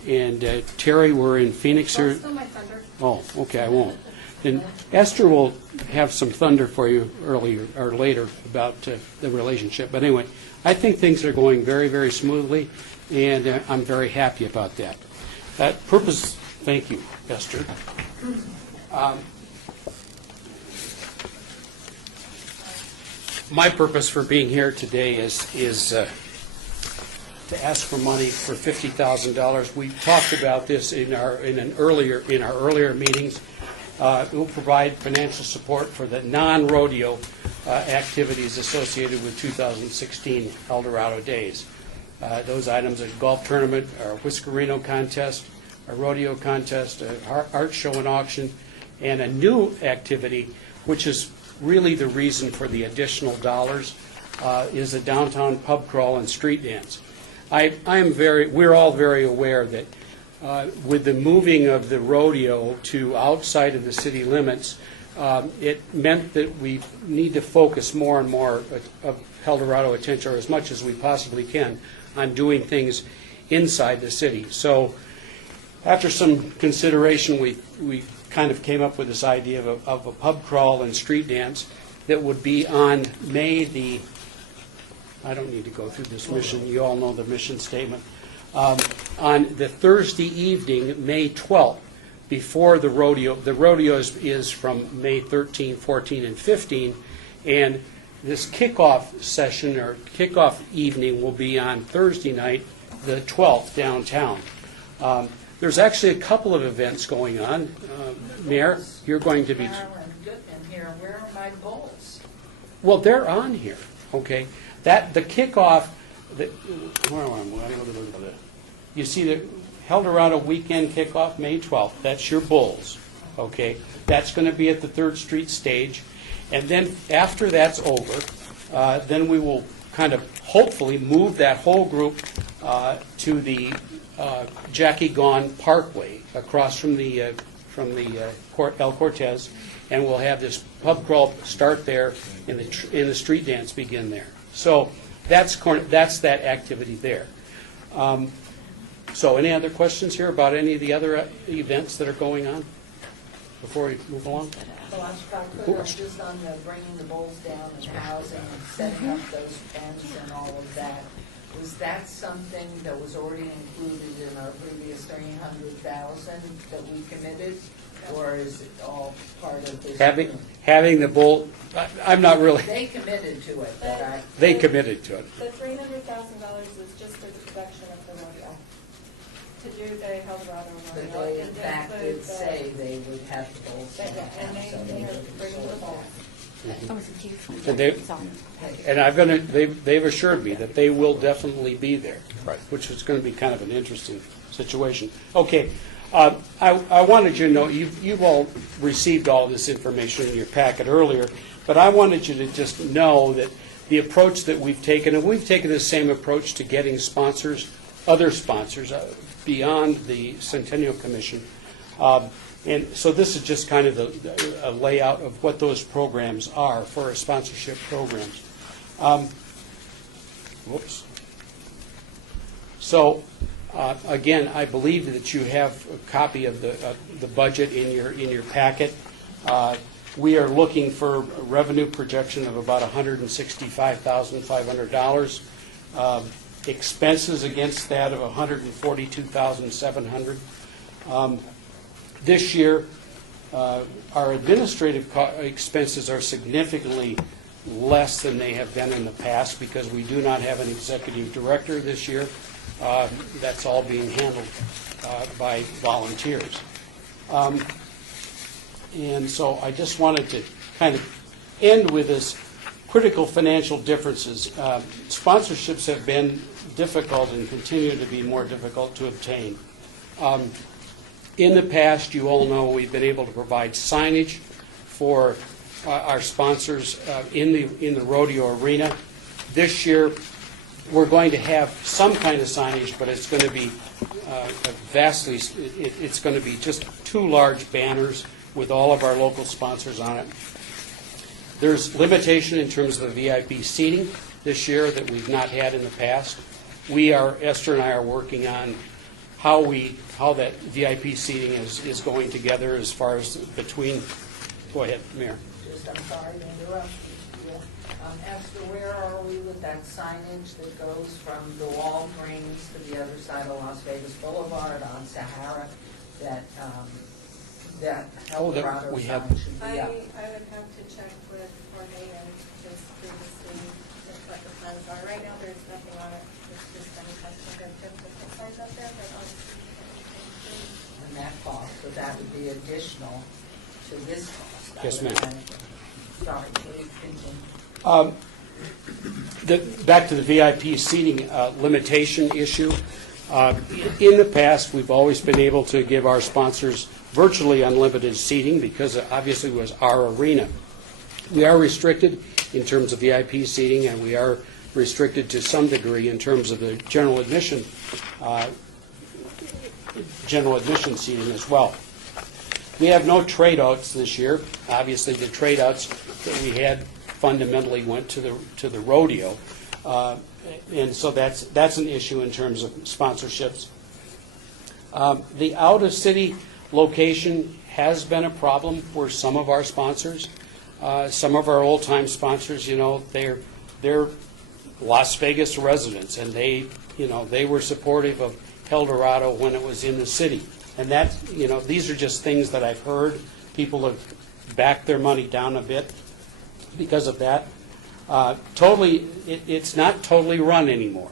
Terry were in Phoenix here. Still my thunder. Oh, okay, I won't. And Esther will have some thunder for you earlier or later about the relationship. But anyway, I think things are going very, very smoothly, and I'm very happy about that. Thank you, Esther. My purpose for being here today is to ask for money for $50,000. We talked about this in our earlier meetings. It will provide financial support for the non-rodeo activities associated with 2016 El Dorado Days. Those items are a golf tournament, our Whiskerino contest, a rodeo contest, an art show and auction, and a new activity, which is really the reason for the additional dollars, is a downtown pub crawl and street dance. We're all very aware that with the moving of the rodeo to outside of the city limits, it meant that we need to focus more and more of El Dorado attention, or as much as we possibly can, on doing things inside the city. So after some consideration, we kind of came up with this idea of a pub crawl and street dance that would be on May the, I don't need to go through this mission, you all know the mission statement, on the Thursday evening, May 12th, before the rodeo. The rodeo is from May 13, 14, and 15, and this kickoff session or kickoff evening will be on Thursday night, the 12th, downtown. There's actually a couple of events going on. Mayor, you're going to be... Carolyn Goodman here, where are my bulls? Well, they're on here, okay? The kickoff, you see the El Dorado weekend kickoff, May 12th. That's your bulls, okay? That's going to be at the 3rd Street stage. And then after that's over, then we will kind of hopefully move that whole group to the Jackie Gone Parkway across from the El Cortez, and we'll have this pub crawl start there, and the street dance begin there. So that's that activity there. So any other questions here about any of the other events that are going on before we move along? Well, I could, just on the bringing the bulls down and housing and setting up those tents and all of that. Was that something that was already included in our previous $300,000 that we committed, or is it all part of this? Having the bull, I'm not really. They committed to it, but They committed to it. The $300,000 is just for the production of the rodeo, to do the El Dorado But rodeo. they in fact did say they would have the bulls. And they are bringing the bulls. And they've assured me that they will definitely be there, Right. which is going to be kind of an interesting situation. Okay, I wanted you to know, you've all received all this information in your packet earlier, but I wanted you to just know that the approach that we've taken, and we've taken the same approach to getting sponsors, other sponsors, beyond the Centennial Commission. And so this is just kind of a layout of what those programs are for our sponsorship programs. Whoops. So again, I believe that you have a copy of the budget in your packet. We are looking for a revenue projection of about $165,500. Expenses against that of $142,700. This year, our administrative expenses are significantly less than they have been in the past because we do not have an executive director this year. That's all being handled by volunteers. And so I just wanted to kind of end with this critical financial differences. Sponsorships have been difficult and continue to be more difficult to obtain. In the past, you all know we've been able to provide signage for our sponsors in the rodeo arena. This year, we're going to have some kind of signage, but it's going to be it's going to be just 2 large banners with all of our local sponsors on it. There's limitation in terms of the VIP seating this year that we've not had in the past. Esther and I are working on how that VIP seating is going together as far as between. Go ahead, Mayor. I'm sorry to interrupt you. Esther, where are we with that signage that goes from the Walgreens to the other side of Las Vegas Boulevard on Sahara? That Eldorado we have. sign should be I up. would have to check with Jorge and just previously what the plans are. Right now, there's nothing on it. It's just any customer that typical signs up there, but obviously. And that cost, so that would be additional to this cost. Yes, ma'am. Sorry, please continue. Back to the VIP seating limitation issue. In the past, we've always been able to give our sponsors virtually unlimited seating because it obviously was our arena. We are restricted in terms of VIP seating, and we are restricted to some degree in terms of the general admission seating as well. We have no trade-outs this year. Obviously, the trade-outs that we had fundamentally went to the rodeo, and so that's an issue in terms of sponsorships. The out-of-city location has been a problem for some of our sponsors. Some of our old-time sponsors, they're Las Vegas residents, and they were supportive of Eldorado when it was in the city. And these are just things that I've heard. People have backed their money down a bit because of that. It's not totally run anymore.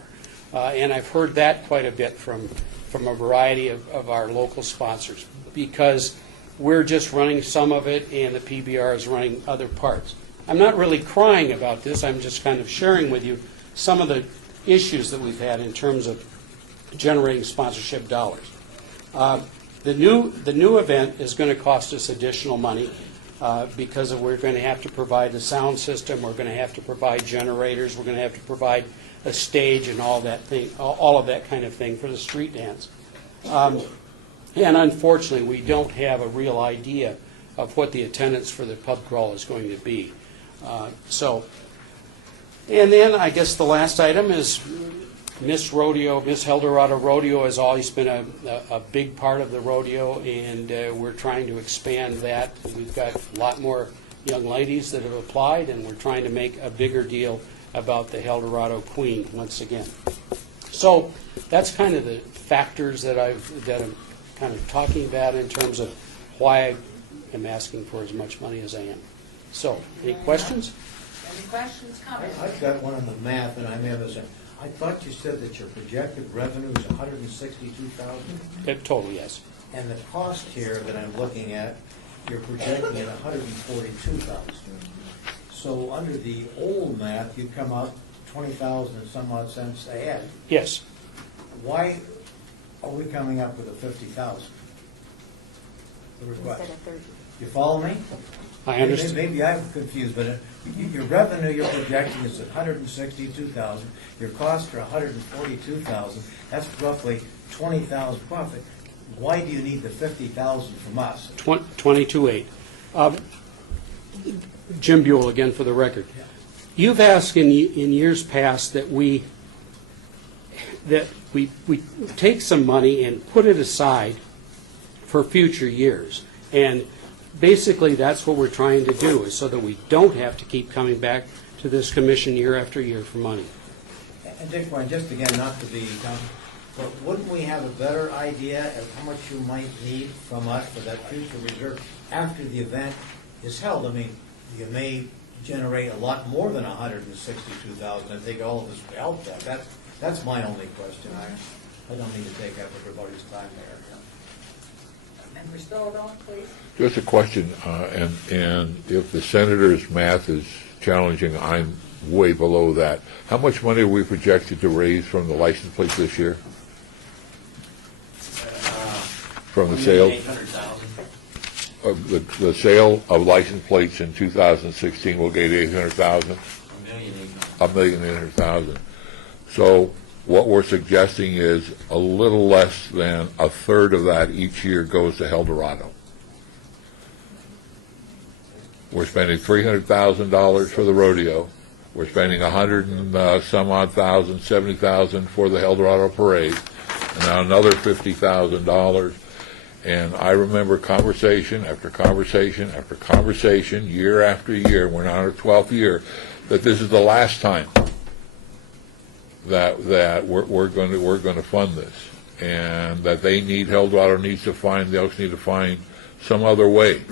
And I've heard that quite a bit from a variety of our local sponsors because we're just running some of it and the PBR is running other parts. I'm not really crying about this. I'm just kind of sharing with you some of the issues that we've had in terms of generating sponsorship dollars. The new event is going to cost us additional money because we're going to have to provide the sound system, we're going to have to provide generators, we're going to have to provide a stage and all of that kind of thing for the street dance. And unfortunately, we don't have a real idea of what the attendance for the pub crawl is going to be. And then I guess the last item is Miss Eldorado Rodeo has always been a big part of the rodeo, and we're trying to expand that. We've got a lot more young ladies that have applied, and we're trying to make a bigger deal about the Eldorado Queen once again. So that's kind of the factors that I'm kind of talking about in terms of why I am asking for as much money as I am. So, any questions? Any questions, comments? I've got one on the math, and I may have a second. I thought you said that your projected revenue is $162,000? Totally, yes. And the cost here that I'm looking at, you're projecting at $142,000. So under the old math, you'd come out 20,000 and some odd cents ahead. Yes. Why are we coming up with a 50,000? The request. Instead of 30. You follow me? I understand. Maybe I'm confused, but your revenue you're projecting is $162,000. Your costs are $142,000. That's roughly $20,000 profit. Why do you need the $50,000 from us? 22.8. Jim Buell again for the record. You've asked in years past that we take some money and put it aside for future years, and basically that's what we're trying to do, is so that we don't have to keep coming back to this commission year after year for money. And Dick, just again, not to be, but wouldn't we have a better idea of how much you might need from us for that future reserve after the event is held? I mean, you may generate a lot more than 162,000. I think all of us would help that. That's my only question. I don't mean to take up everybody's time there. Member Stoll, please. Just a question, and if the senator's math is challenging, I'm way below that. How much money are we projected to raise from the license plates this year? From the sale? 800,000. The sale of license plates in 2016 will get 800,000? $1,800,000. So what we're suggesting is a little less than a third of that each year goes to El Dorado. We're spending $300,000 for the rodeo. We're spending 100 and some odd thousand, 70,000 for the El Dorado parade, and now another $50,000. And I remember conversation after conversation after conversation, year after year, we're now in our 12th year, that this is the last time that we're going to fund this, and that they need, El Dorado needs to find, the Elks need to find some other way.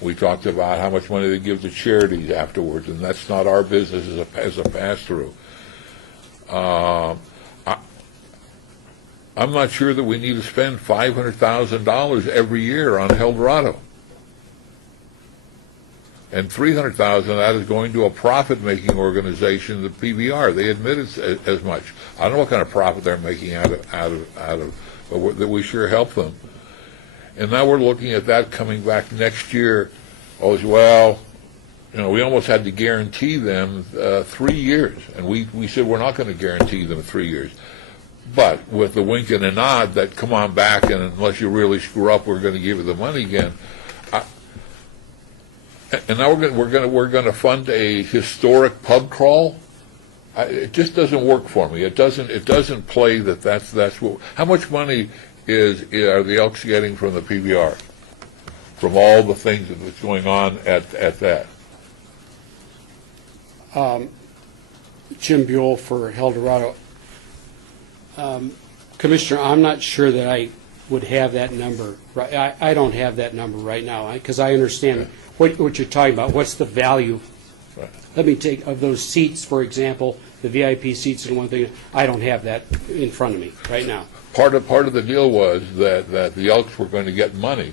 We talked about how much money they give to charities afterwards, and that's not our business as a pass-through. I'm not sure that we need to spend $500,000 every year on El Dorado. And $300,000 of that is going to a profit-making organization, the PBR. They admit it's as much. I don't know what kind of profit they're making out of, but that we sure help them. And now we're looking at that coming back next year. Oh, well, we almost had to guarantee them 3 years, and we said we're not going to guarantee them 3 years. But with the wink and a nod that come on back, and unless you really screw up, we're going to give you the money again. And now we're going to fund a historic pub crawl. It just doesn't work for me. It doesn't play that's what. How much money are the Elks getting from the PBR, from all the things that's going on at that? Jim Buell for El Dorado. Commissioner, I'm not sure that I would have that number. I don't have that number right now, because I understand what you're talking about. What's the value? Right. Let me take, of those seats, for example, the VIP seats and one thing, I don't have that in front of me right now. Part of the deal was that the Elks were going to get money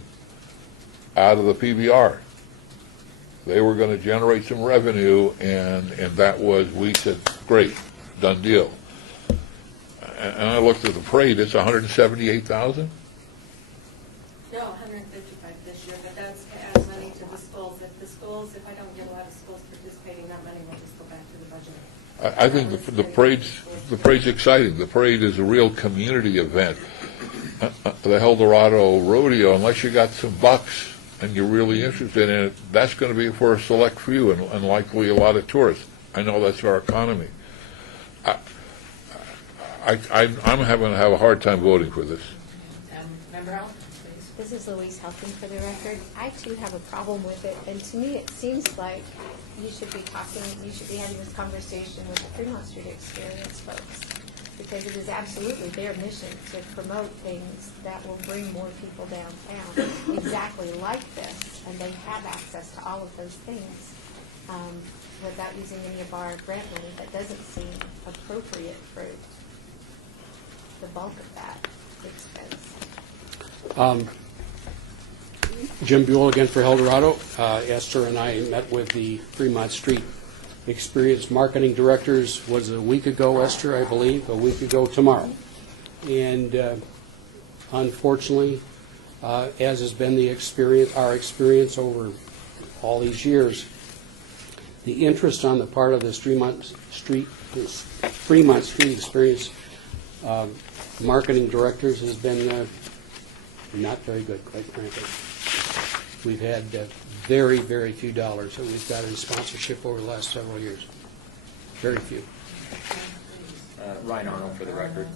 out of the PBR. They were going to generate some revenue, and that was, we said, great, done deal. And I looked at the parade, it's $178,000? No, 155 this year, but that's to add money to the schools. If I don't get a lot of schools participating, that money will just go back to the budget. I think the parade's exciting. The parade is a real community event. The El Dorado Rodeo, unless you got some bucks and you're really interested in it, that's going to be for a select few and likely a lot of tourists. I know that's our economy. I'm having to have a hard time voting for this. Member Allen, please. This is Louise Helping for the record. I too have a problem with it, and to me it seems like you should be having this conversation with the Fremont Street Experience folks, because it is absolutely their mission to promote things that will bring more people downtown exactly like this, and they have access to all of those things without using any of our grant money. That doesn't seem appropriate for the bulk of that expense. Jim Buell again for El Dorado. Esther and I met with the Fremont Street Experience marketing directors, was it a week ago, Esther, I believe, a week ago tomorrow. And unfortunately, as has been our experience over all these years, the interest on the part of the Fremont Street Experience marketing directors has been not very good, quite frankly. We've had very, very few dollars that we've got in sponsorship over the last several years. Very few. Ryan Arnold for the record.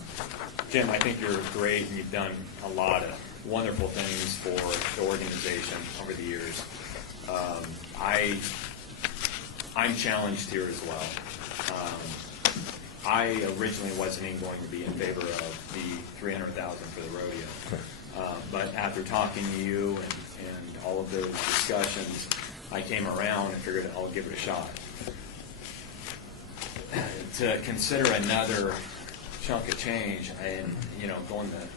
Jim, I think you're great, and you've done a lot of wonderful things for the organization over the years. I'm challenged here as well. I originally wasn't even going to be in favor of the $300,000 for the rodeo. But after talking to you and all of those discussions, I came around and figured I'll give it a shot. to consider another chunk of change, and, going to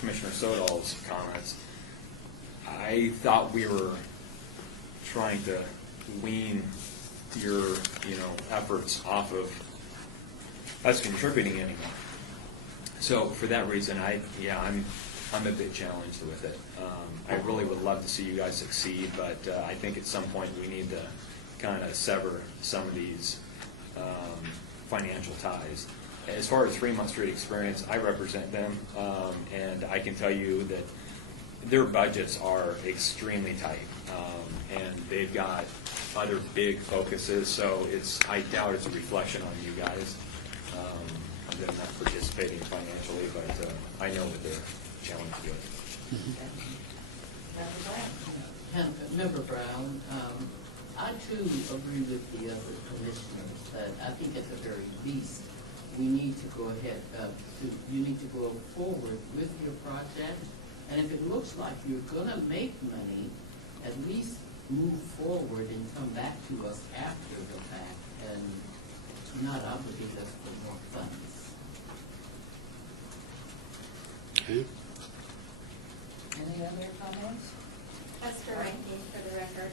Commissioner Sodal's comments, I thought we were trying to wean your, efforts off of us contributing anymore. So for that reason, I'm a bit challenged with it. I really would love to see you guys succeed, but I think at some point we need to kind of sever some of these financial ties. As far as Fremont Street Experience, I represent them, and I can tell you that their budgets are extremely tight, and they've got other big focuses, so I doubt it's a reflection on you guys. Them not participating financially, but I know that they're challenged with it. Member Brown, I too agree with the other commissioners that I think at the very least, we need to go ahead, you need to go forward with your project. And if it looks like you're gonna make money, at least move forward and come back to us after the fact and not obligate us for more funds. Okay. Any other comments? Esther Rankin, for the record.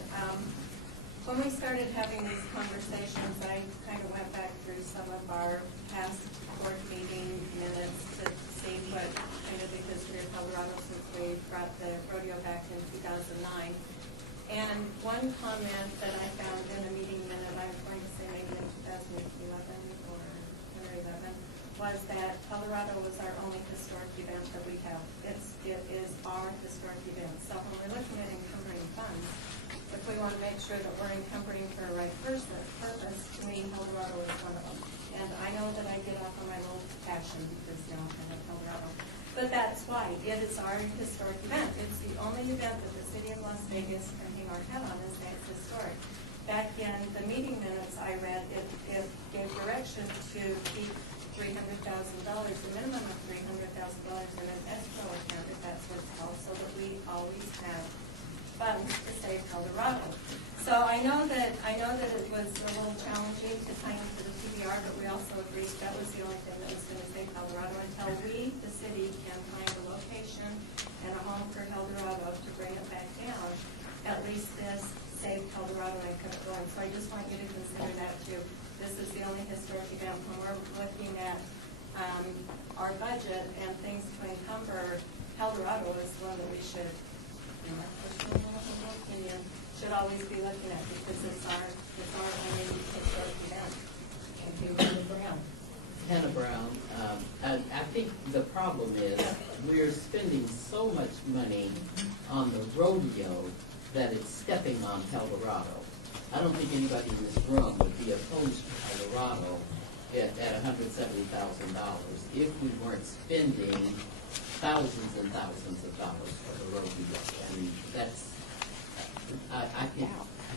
When we started having these conversations, I kind of went back through some of our past board meeting minutes to see what kind of the history of Colorado since we brought the rodeo back in 2009. And one comment that I found in a meeting minute, I was going to say maybe in 2011 or 2011, was that Colorado was our only historic event that we have. It is our historic event. So when we're looking at encumbering funds, if we want to make sure that we're encumbering for a right purpose, to me, Colorado is one of them. And I know that I get off on my little passion because now I have Colorado. But that's why. It is our historic event. It's the only event that the city of Las Vegas can hang our hat on and say it's historic. Back in the meeting minutes I read, it gave direction to keep $300,000, a minimum of $300,000 in an escrow account, if that's what it's called, so that we always have funds to save Colorado. So I know that it was a little challenging to tie into the TBR, but we also agreed that was the only thing that was going to save Colorado until we, the city, can find a location and a home for Eldorado to bring it back down. At least this saved Colorado and kept it going. So I just want you to consider that too. This is the only historic event when we're looking at our budget and things to encumber. Eldorado is one that we should, in my personal opinion, should always be looking at because it's our only historic event. Thank you, Hannah Brown. Hannah Brown, I think the problem is we're spending so much money on the rodeo that it's stepping on Eldorado. I don't think anybody in this room would be opposed to Eldorado at $170,000 if we weren't spending thousands and thousands of dollars for the rodeo. I mean, I think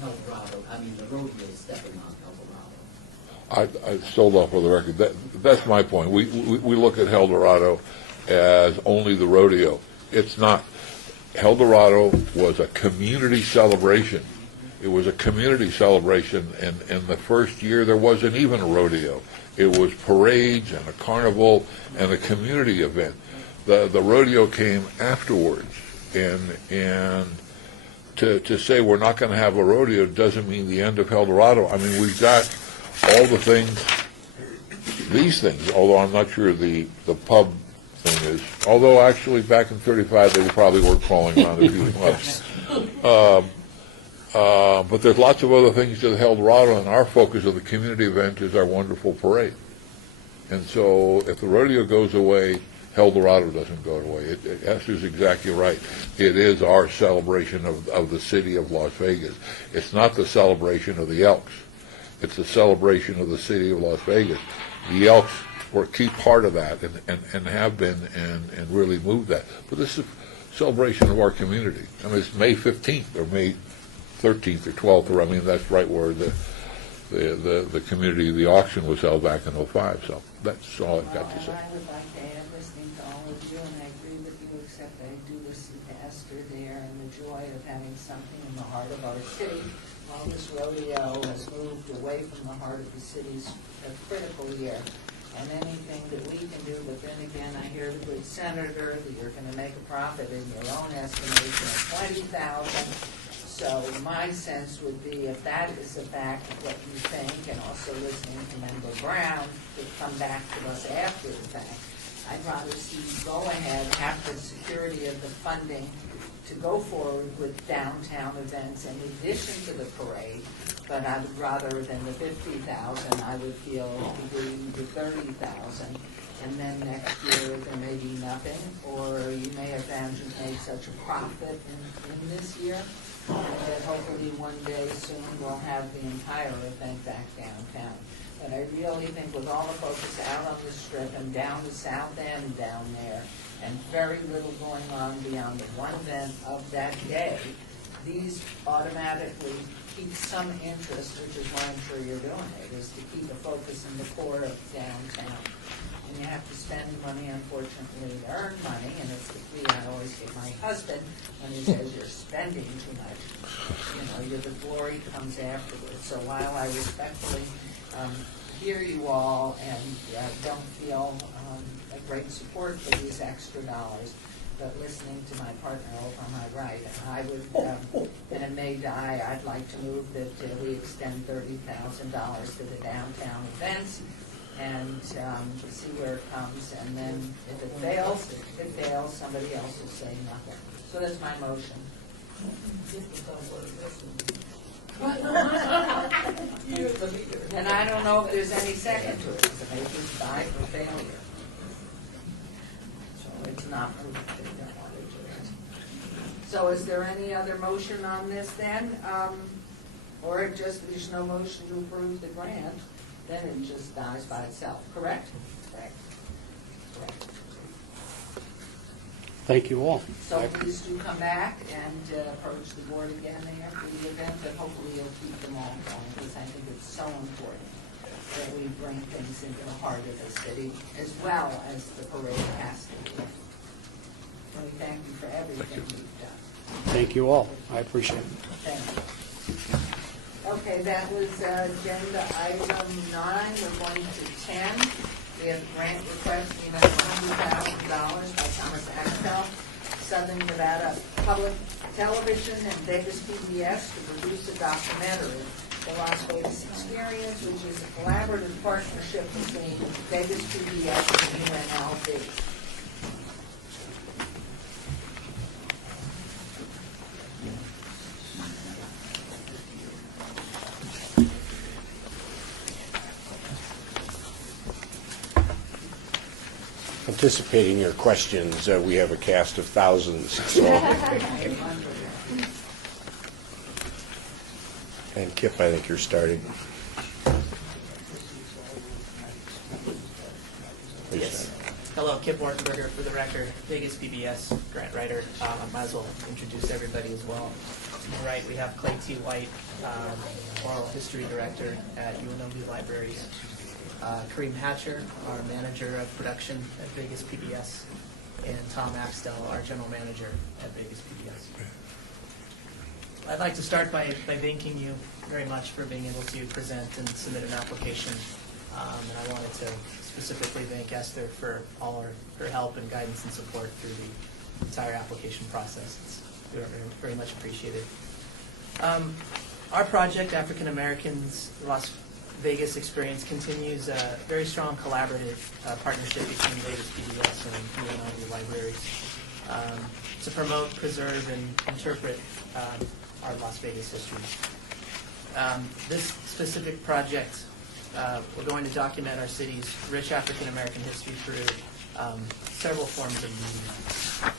Eldorado, the rodeo is stepping on Eldorado. I sold off for the record. That's my point. We look at Eldorado as only the rodeo. It's not. Eldorado was a community celebration. It was a community celebration, and in the first year there wasn't even a rodeo. It was parades and a carnival and a community event. The rodeo came afterwards, and to say we're not going to have a rodeo doesn't mean the end of Eldorado. I mean, we've got all the things, these things, although I'm not sure the pub thing is, although actually back in 35 they probably were crawling around a few pubs. But there's lots of other things to the Eldorado, and our focus of the community event is our wonderful parade. And so if the rodeo goes away, Eldorado doesn't go away. Esther's exactly right. It is our celebration of the city of Las Vegas. It's not the celebration of the Elks. It's the celebration of the city of Las Vegas. The Elks were a key part of that and have been and really moved that. But this is a celebration of our community. I mean, it's May 15th or May 13th or 12th, or I mean, that's right where the community, the auction was held back in 05. So that's all I've got to say. I would like to add, listening to all of with you, and I agree with you, except I do listen to Esther there and the joy of having something in the heart of our city. While this rodeo has moved away from the heart of the city's a critical year, and anything that we can do, but then again, I hear the good senator that you're gonna make a profit in your own estimation of 20,000. So my sense would be, if that is a fact of what you think, and also listening to Member Brown, to come back to us after the fact, I'd rather see you go ahead, have the security of the funding to go forward with downtown events in addition to the parade, but I would rather than the 50,000, I would feel agreeing to 30,000. And then next year, there may be nothing, or you may have made such a profit in this year, that hopefully one day soon we'll have the entire event back downtown. But I really think with all the focus out on the Strip and down the South End down there, and very little going on beyond the one event of that day, these automatically keep some interest, which is why I'm sure you're doing it, is to keep a focus in the core of downtown. And you have to spend money, unfortunately, to earn money, and it's the plea I always give my husband when he says you're spending too much. You know, the glory comes afterwards. So while I respectfully hear you all and don't feel a great support for these extra dollars, but listening to my partner over on my right, I would, and it may die, I'd like to move that we extend $30,000 to the downtown events and see where it comes, and then if it fails, somebody else will say nothing. So that's my motion. And I don't know if there's any second to it, so maybe it's die for failure. So it's not moved. So is there any other motion on this then? Or if just there's no motion to approve the grant, then it just dies by itself, correct? Correct. Correct. Thank you all. So please do come back and approach the board again after the event, and hopefully you'll keep them all going, because I think it's so important that we bring things into the heart of the city, as well as the parade has to be. And we thank you for everything you've done. Thank you all. I appreciate it. Thank you. Okay, that was agenda item 9. We're going to 10. We have a grant request in the amount of $100,000 by Thomas Axtell, Southern Nevada Public Television and Vegas PBS to produce a documentary, The Las Vegas Experience, which is a collaborative partnership between Vegas PBS and UNLV. Anticipating your questions, we have a cast of thousands. So. And Kip, I think you're starting. Please. Yes. Hello, Kip Wartenberger for the record, Vegas PBS grant writer. I might as well introduce everybody as well. To my right, we have Clay T. White, oral history director at UNLV Libraries. Kareem Hatcher, our manager of production at Vegas PBS, and Tom Axtell, our general manager at Vegas PBS. I'd like to start by thanking you very much for being able to present and submit an application. And I wanted to specifically thank Esther for all her help and guidance and support through the entire application process. It's very, very much appreciated. Our project, African Americans Las Vegas Experience, continues a very strong collaborative partnership between Vegas PBS and UNLV Libraries to promote, preserve, and interpret our Las Vegas history. This specific project, we're going to document our city's rich African American history through several forms of media.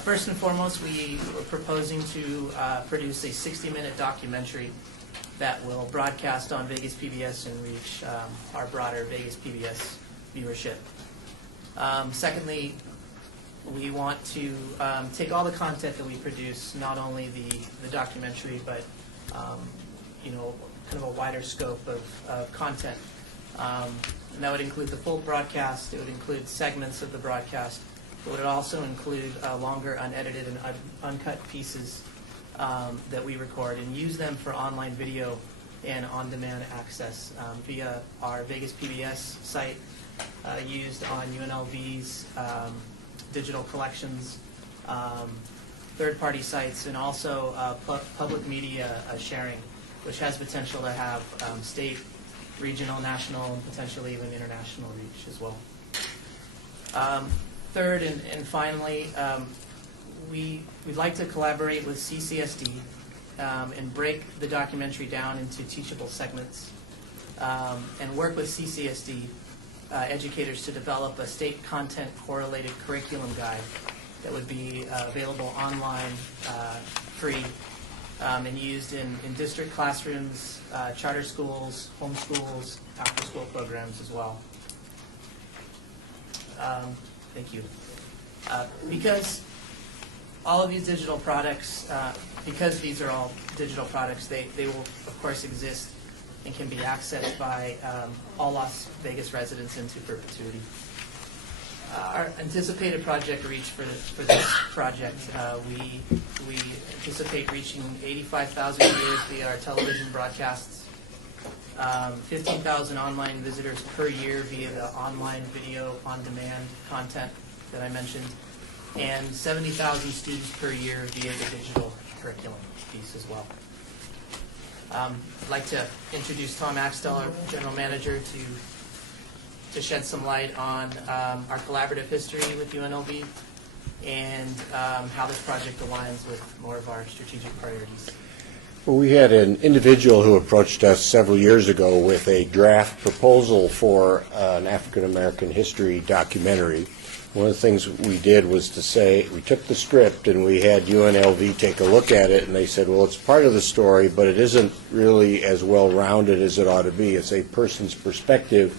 First and foremost, we were proposing to produce a 60-minute documentary that will broadcast on Vegas PBS and reach our broader Vegas PBS viewership. Secondly, we want to take all the content that we produce, not only the documentary, but kind of a wider scope of content And that would include the full broadcast, it would include segments of the broadcast, it would also include longer unedited and uncut pieces that we record and use them for online video and on-demand access via our Vegas PBS site, used on UNLV's digital collections, third-party sites, and also public media sharing, which has potential to have state, regional, national, and potentially even international reach as well. Third and finally, we'd like to collaborate with CCSD and break the documentary down into teachable segments and work with CCSD educators to develop a state content correlated curriculum guide that would be available online, free, and used in district classrooms, charter schools, homeschools, after-school programs as well. Thank you. Because all of these digital products, because these are all digital products, they will, of course, exist and can be accessed by all Las Vegas residents into perpetuity. Our anticipated project reach for this project, we anticipate reaching 85,000 viewers via our television broadcasts, 15,000 online visitors per year via the online video on-demand content that I mentioned, and 70,000 students per year via the digital curriculum piece as well. I'd like to introduce Tom Axtell, our general manager, to shed some light on our collaborative history with UNLV and how this project aligns with more of our strategic priorities. Well, we had an individual who approached us several years ago with a draft proposal for an African American history documentary. One of the things we did was to say, we took the script and we had UNLV take a look at it, and they said, well, it's part of the story, but it isn't really as well-rounded as it ought to be. It's a person's perspective.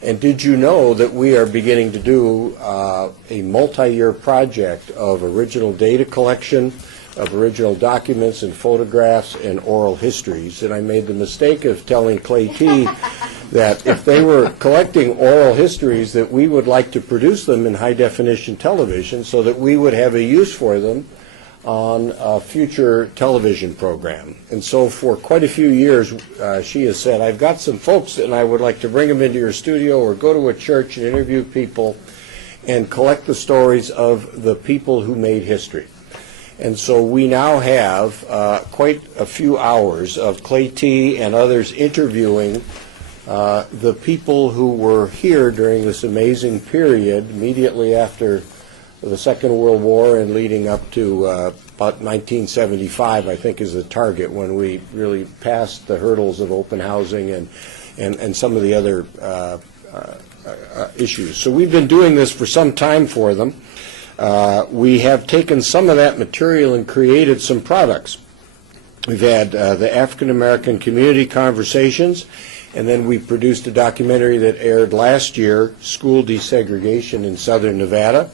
And did you know that we are beginning to do a multi-year project of original data collection, of original documents and photographs and oral histories? And I made the mistake of telling Clay T. that if they were collecting oral histories, that we would like to produce them in high-definition television so that we would have a use for them on a future television program. And so for quite a few years, she has said, I've got some folks and I would like to bring them into your studio or go to a church and interview people and collect the stories of the people who made history. And so we now have quite a few hours of Clay T. and others interviewing the people who were here during this amazing period immediately after the Second World War and leading up to about 1975, I think, is the target when we really passed the hurdles of open housing and some of the other issues. So we've been doing this for some time for them. We have taken some of that material and created some products. We've had the African American Community Conversations, and then we produced a documentary that aired last year, School Desegregation in Southern Nevada.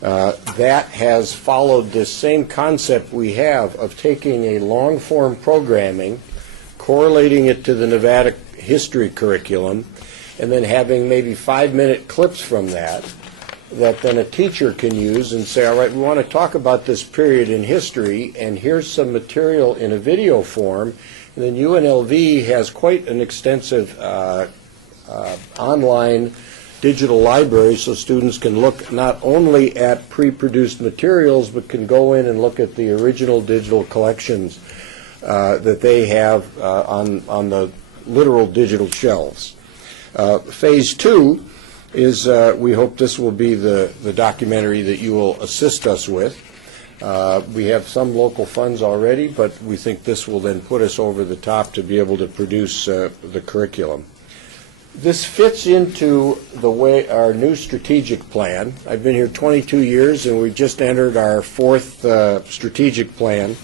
That has followed this same concept we have of taking a long-form programming, correlating it to the Nevada history curriculum, and then having maybe 5-minute clips from that then a teacher can use and say, all right, we want to talk about this period in history, and here's some material in a video form. And then UNLV has quite an extensive online digital library, so students can look not only at pre-produced materials, but can go in and look at the original digital collections that they have on the literal digital shelves. Phase 2 is we hope this will be the documentary that you will assist us with. We have some local funds already, but we think this will then put us over the top to be able to produce the curriculum. This fits into the way our new strategic plan. I've been here 22 years, and we just entered our 4th strategic plan.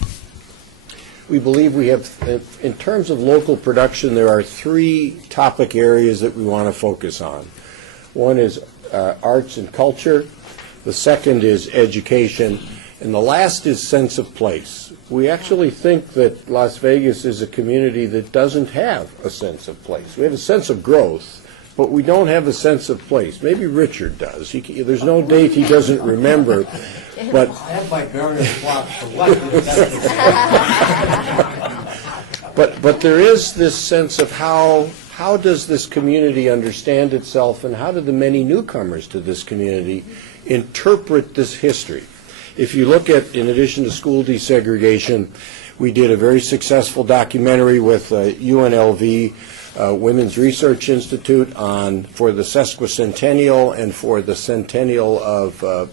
We believe we have, in terms of local production, there are 3 topic areas that we want to focus on. One is arts and culture, the second is education, and the last is sense of place. We actually think that Las Vegas is a community that doesn't have a sense of place. We have a sense of growth, but we don't have a sense of place. Maybe Richard does. There's no date he doesn't remember, but... I have my burner clock for what? But there is this sense of how does this community understand itself, and how do the many newcomers to this community interpret this history? If you look at, in addition to school desegregation, we did a very successful documentary with UNLV Women's Research Institute for the sesquicentennial and for the centennial of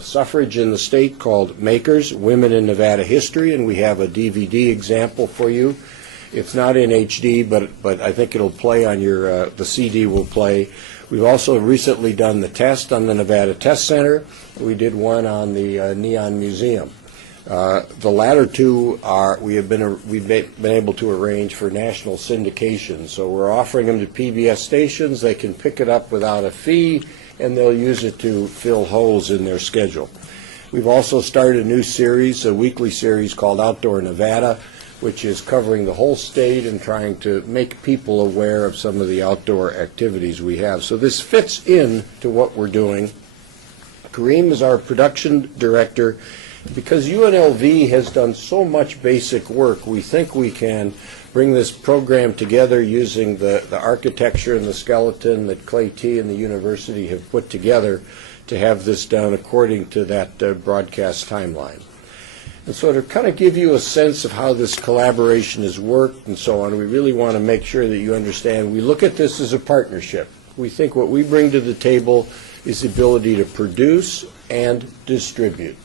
suffrage in the state, called Makers, Women in Nevada History, and we have a DVD example for you. It's not in HD, but I think it'll play on your, the CD will play. We've also recently done the test on the Nevada Test Center. We did one on the Neon Museum. The latter two we've been able to arrange for national syndication. So we're offering them to PBS stations. They can pick it up without a fee, and they'll use it to fill holes in their schedule. We've also started a new series, a weekly series called Outdoor Nevada, which is covering the whole state and trying to make people aware of some of the outdoor activities we have. So this fits in to what we're doing. Kareem is our production director. Because UNLV has done so much basic work, we think we can bring this program together using the architecture and the skeleton that Clay T. and the university have put together to have this done according to that broadcast timeline. And so to kind of give you a sense of how this collaboration has worked and so on, we really want to make sure that you understand we look at this as a partnership. We think what we bring to the table is the ability to produce and distribute.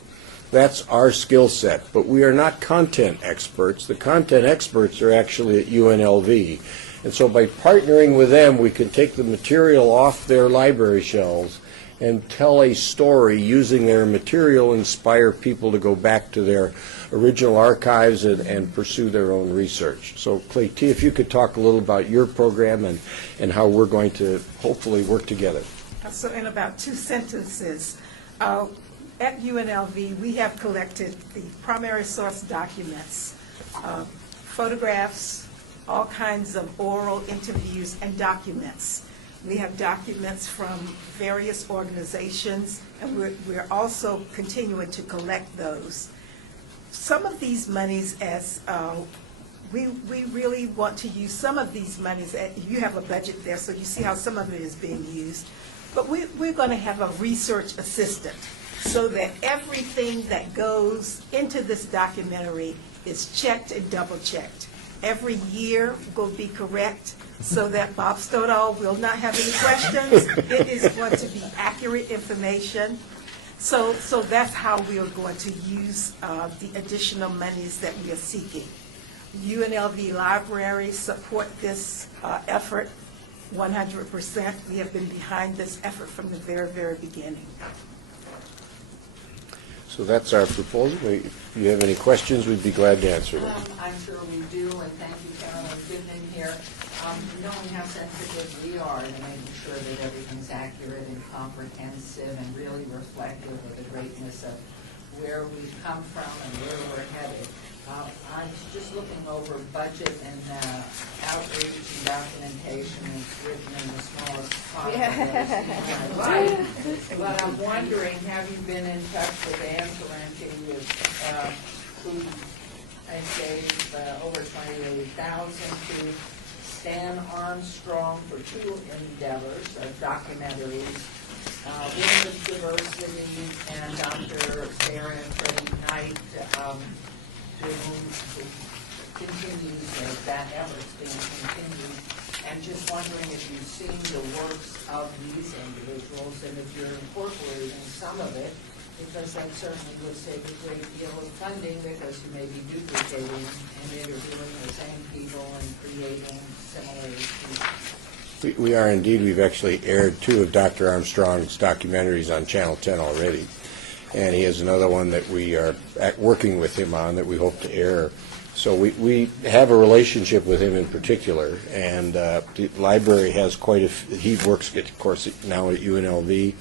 That's our skill set, but we are not content experts. The content experts are actually at UNLV. And so by partnering with them, we can take the material off their library shelves and tell a story using their material, inspire people to go back to their original archives and pursue their own research. So Clay T., if you could talk a little about your program and how we're going to hopefully work together. So in about 2 sentences, at UNLV, we have collected the primary source documents, photographs, all kinds of oral interviews, and documents. We have documents from various organizations, and we're also continuing to collect those. Some of these monies, we really want to use some of these monies, you have a budget there, so you see how some of it is being used. But we're going to have a research assistant, so that everything that goes into this documentary is checked and double-checked. Every year will be correct, so that Bob Stoddall will not have any questions. It is going to be accurate information. So that's how we are going to use the additional monies that we are seeking. UNLV Libraries support this effort 100%. We have been behind this effort from the very, very beginning. So that's our proposal. If you have any questions, we'd be glad to answer them. I'm sure we do, and thank you, Carolyn, for getting in here. Knowing how sensitive we are to making sure that everything's accurate and comprehensive and really reflective of the greatness of where we've come from and where we're headed. I was just looking over budget and outreach and documentation, and it's written in the smallest font. But I'm wondering, have you been in touch with Ann Parenti who gave over $28,000 to Stan Armstrong for 2 endeavors, documentaries, Women's Diversity, and Dr. Sarah and Freddie Knight, who continues, that effort's being continued. And just wondering if you've seen the works of these individuals and if you're incorporating some of it, because that certainly would save a great deal of funding, because you may be duplicating and interviewing the same people and creating similar issues. We are indeed. We've actually aired 2 of Dr. Armstrong's documentaries on Channel 10 already. And he has another one that we are working with him on that we hope to air. So we have a relationship with him in particular, and the library has he works, of course, now at UNLV.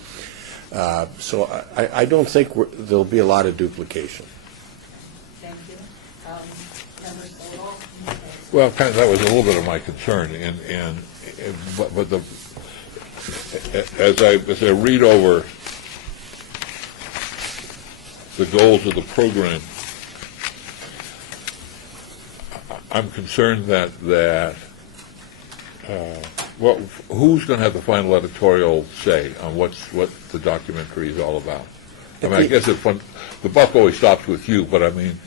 So I don't think there'll be a lot of duplication. Thank you. Member Stoddall? Well, kind of, that was a little bit of my concern, but as I read over the goals of the program, I'm concerned that well, who's going to have the final editorial say on what the documentary is all about? I mean, I guess the buck always stops with you, but I mean,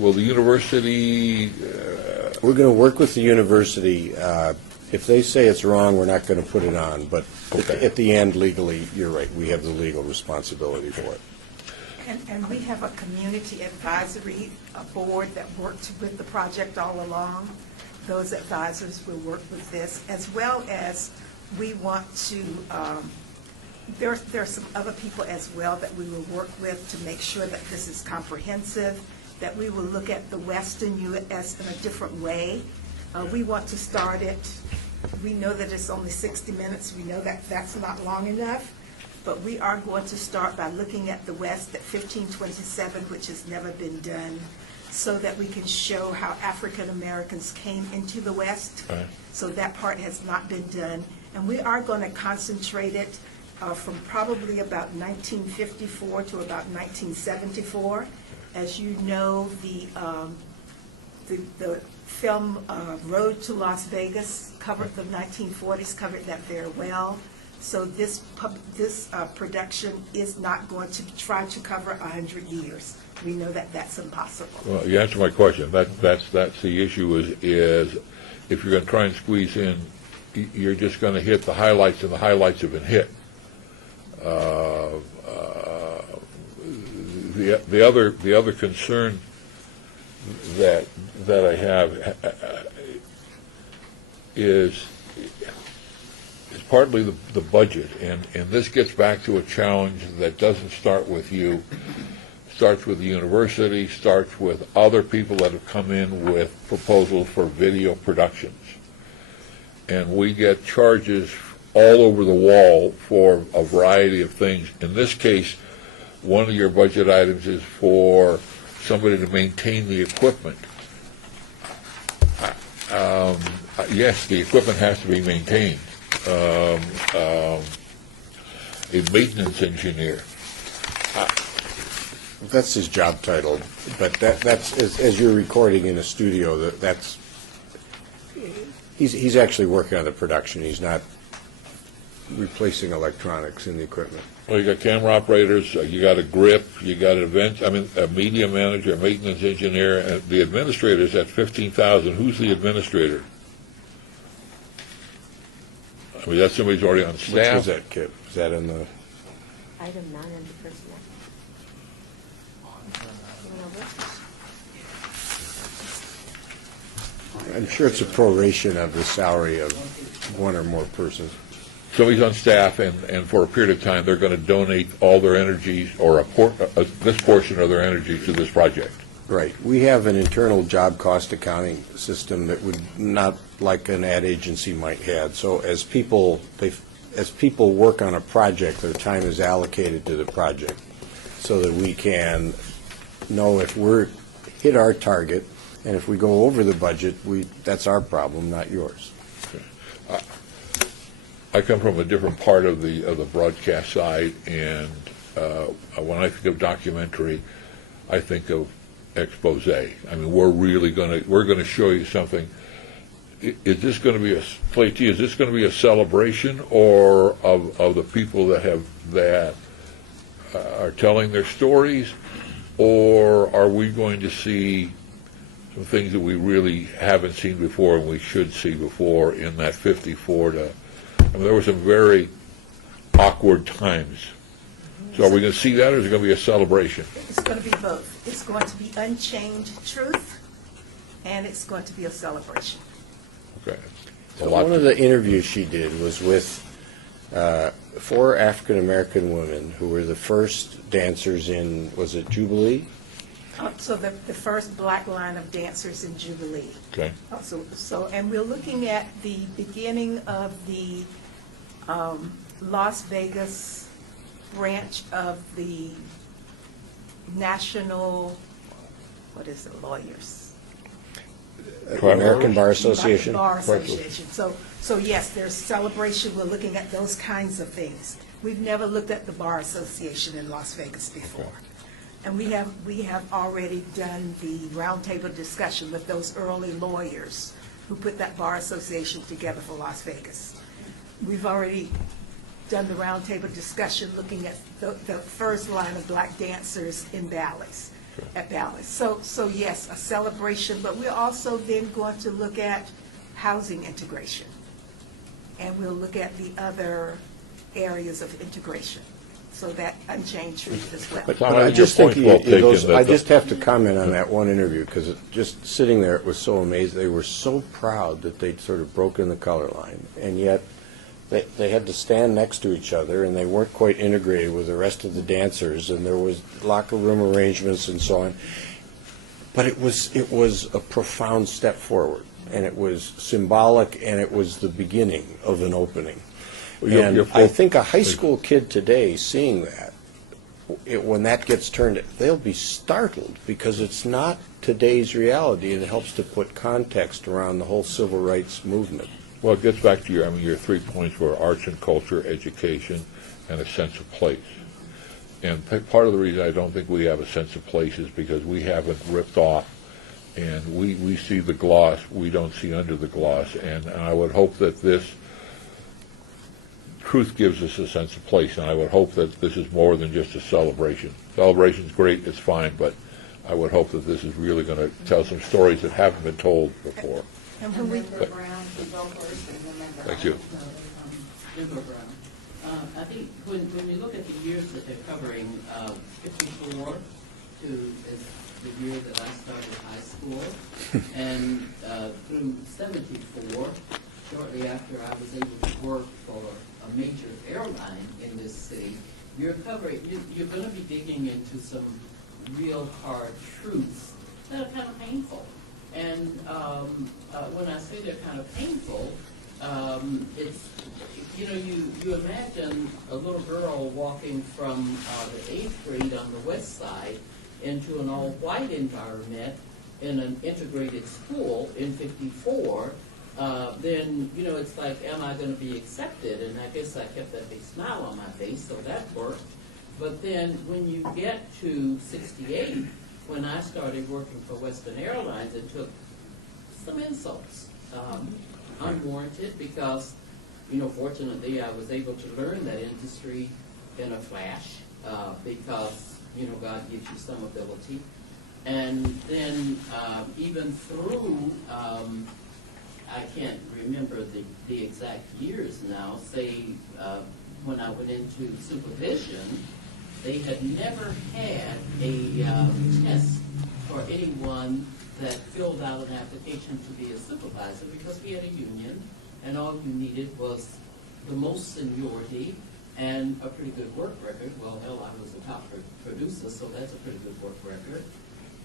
will the university? We're going to work with the university. If they say it's wrong, we're not going to put it on. But at the end, legally, you're right. We have the legal responsibility for it. And we have a community advisory board that worked with the project all along. Those advisors will work with this, as well as we want to, there are some other people as well that we will work with to make sure that this is comprehensive, that we will look at the Western U.S. in a different way. We want to start it, we know that it's only 60 minutes, we know that that's not long enough, but we are going to start by looking at the West at 1527, which has never been done, so that we can show how African Americans came into the West. Right. So that part has not been done. And we are going to concentrate it from probably about 1954 to about 1974. As you know, the film Road to Las Vegas covered the 1940s, covered that very well. So this production is not going to try to cover 100 years. We know that that's impossible. Well, you answered my question. That's the issue is if you're going to try and squeeze in, you're just going to hit the highlights, and the highlights have been hit. The other concern that I have is partly the budget, and this gets back to a challenge that doesn't start with you. Starts with the university, starts with other people that have come in with proposals for video productions. And we get charges all over the wall for a variety of things. In this case, one of your budget items is for somebody to maintain the equipment. Yes, the equipment has to be maintained. A maintenance engineer. That's his job title, but that's as you're recording in a studio. That's he's actually working on the production. He's not replacing electronics in the equipment. Well, you got camera operators, you got a grip, you got a media manager, a maintenance engineer, and the administrator's at $15,000. Who's the administrator? I mean, that's somebody who's already on staff. Which was that, Kip? Is that in the? Item 9 in the first one. I'm sure it's a proration of the salary of one or more persons. Somebody's on staff, and for a period of time, they're going to donate all their energies, or this portion of their energy, to this project. Right. We have an internal job cost accounting system that would not like an ad agency might have. So as people work on a project, their time is allocated to the project, so that we can know if we're hit our target, and if we go over the budget, that's our problem, not yours. Okay. I come from a different part of the broadcast side, and when I think of documentary, I think of expose. I mean, we're going to show you something. Is this going to be is this going to be a celebration, or of the people that are telling their stories, or are we going to see some things that we really haven't seen before and we should see before in that 54 to? I mean, there were some very awkward times. So are we going to see that, or is it going to be a celebration? It's going to be both. It's going to be unchained truth, and it's going to be a celebration. Okay. So one of the interviews she did was with 4 African-American women who were the first dancers in, was it Jubilee? So the first black line of dancers in Jubilee. Okay. And we're looking at the beginning of the Las Vegas branch of the National, lawyers? American Bar Association. Bar Association. So So yes, there's celebration, we're looking at those kinds of things. We've never looked at the Bar Association in Las Vegas before. And we have already done the roundtable discussion with those early lawyers who put that Bar Association together for Las Vegas. We've already done the roundtable discussion looking at the first line of black dancers in ballets, at ballets. So yes, a celebration, but we're also then going to look at housing integration. And we'll look at the other areas of integration. So that unchanged truth as well. But I just think I just have to comment on that one interview, because just sitting there, it was so amazing. They were so proud that they'd sort of broken the color line, and yet they had to stand next to each other, and they weren't quite integrated with the rest of the dancers, and there was locker room arrangements and so on. But it was a profound step forward, and it was symbolic, and it was the beginning of an opening. And I think a high school kid today seeing that, when that gets turned, they'll be startled, because it's not today's reality, and it helps to put context around the whole civil rights movement. Well, it gets back to your 3 points were arts and culture, education, and a sense of place. And part of the reason I don't think we have a sense of place is because we haven't ripped off, and we see the gloss, we don't see under the gloss. And I would hope that this truth gives us a sense of place, and I would hope that this is more than just a celebration. Celebration's great, it's fine, but I would hope that this is really going to tell some stories that haven't been told before. And Member Brown, you go first, and then Member Thank you. Member Brown, I think when you look at the years that they're covering, 54 is the year that I started high school, and through 74, shortly after I was able to work for a major airline in this city, you're going to be digging into some real hard truths that are kind of painful. And when I say they're kind of painful, it's, you imagine a little girl walking from the 8th grade on the west side into an all-white environment in an integrated school in 54, then, it's like, am I going to be accepted? And I guess I kept that big smile on my face, so that worked. But then when you get to 68, when I started working for Western Airlines, it took some insults, unwarranted, because, fortunately I was able to learn that industry in a flash, because, God gives you some ability. And then even through, I can't remember the exact years now, say when I went into supervision, they had never had a test for anyone that filled out an application to be a supervisor, because we had a union, and all you needed was the most seniority and a pretty good work record. Well, hell, I was a top producer, so that's a pretty good work record.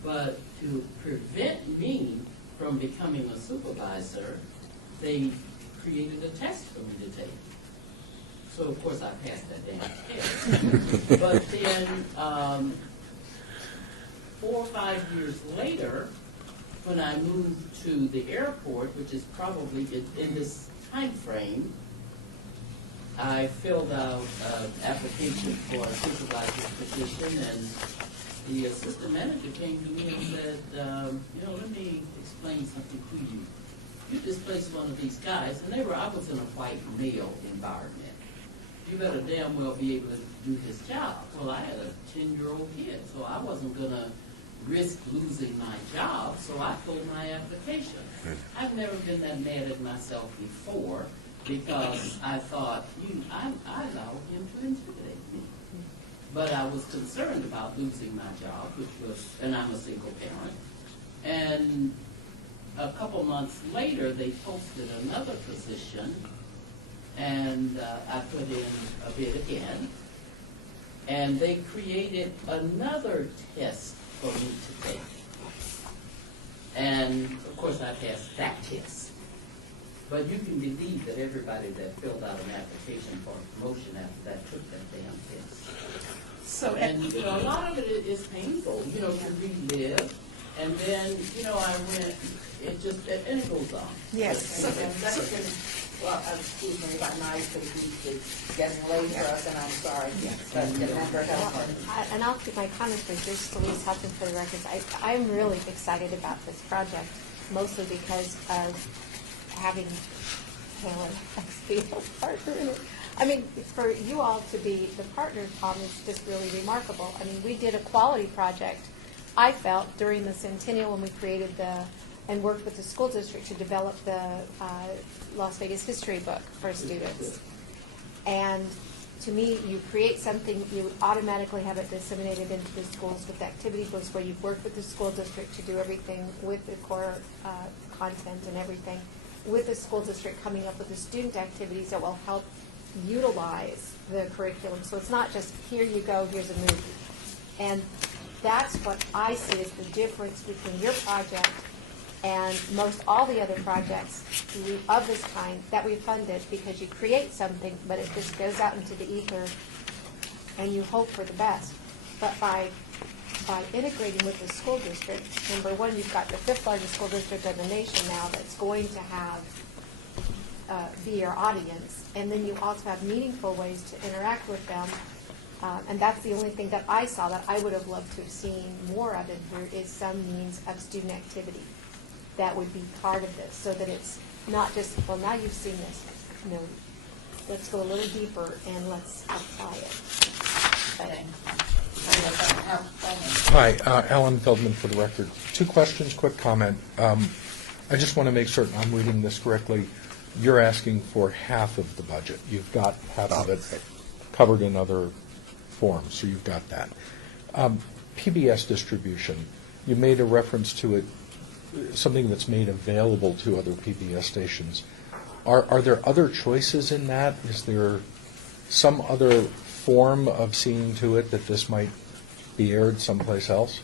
But to prevent me from becoming a supervisor, they created a test for me to take. So, of course, I passed that damn test. But then 4 or 5 years later, when I moved to the airport, which is probably in this time frame, I filled out an application for a supervisor's position, and the assistant manager came to me and said, let me explain something to you. You displaced one of these guys, and I was in a white male environment. You better damn well be able to do his job. Well, I had a 10-year-old kid, so I wasn't going to risk losing my job, so I pulled my application. I've never been that mad at myself before, because I thought, I allowed him to intimidate me. But I was concerned about losing my job, and I'm a single parent. And a couple months later, they posted another position, and I put in a bid again, and they created another test for me to take. And, of course, I passed that test. But you can believe that everybody that filled out an application for a promotion after that took that damn test. So, and, a lot of it is painful, to relive. And then, I went, and it goes on. Yes. Well, excuse me if I'm nice, but it's getting late for us, and I'm sorry. But remember, And I'll keep my comments brief, just Louise Hudson for the records. I'm really excited about this project, mostly because of having Helen as being a partner in it. I mean, for you all to be the partner, Tom, is just really remarkable. I mean, we did a quality project, I felt, during the Centennial when we created and worked with the school district to develop the Las Vegas history book for students. And to me, you create something, you automatically have it disseminated into the schools with activity books where you've worked with the school district to do everything with the core content and everything, with the school district coming up with the student activities that will help utilize the curriculum. So it's not just, here you go, here's a movie. And that's what I see as the difference between your project and most all the other projects of this kind that we funded, because you create something, but it just goes out into the ether and you hope for the best. But by integrating with the school district, number one, you've got the 5th largest school district in the nation now that's going to have be your audience, and then you also have meaningful ways to interact with them. And that's the only thing that I saw that I would have loved to have seen more of in here, is some means of student activity that would be part of this, so that it's not just, well, now you've seen this. No, let's go a little deeper and let's apply it. Hi, Alan Feldman for the record. 2 questions, quick comment. I just want to make certain I'm reading this correctly. You're asking for half of the budget. You've got half of it covered in other forms, so you've got that. PBS distribution, you made a reference to it, something that's made available to other PBS stations. Are there other choices in that? Is there some other form of seeing to it that this might be aired someplace else?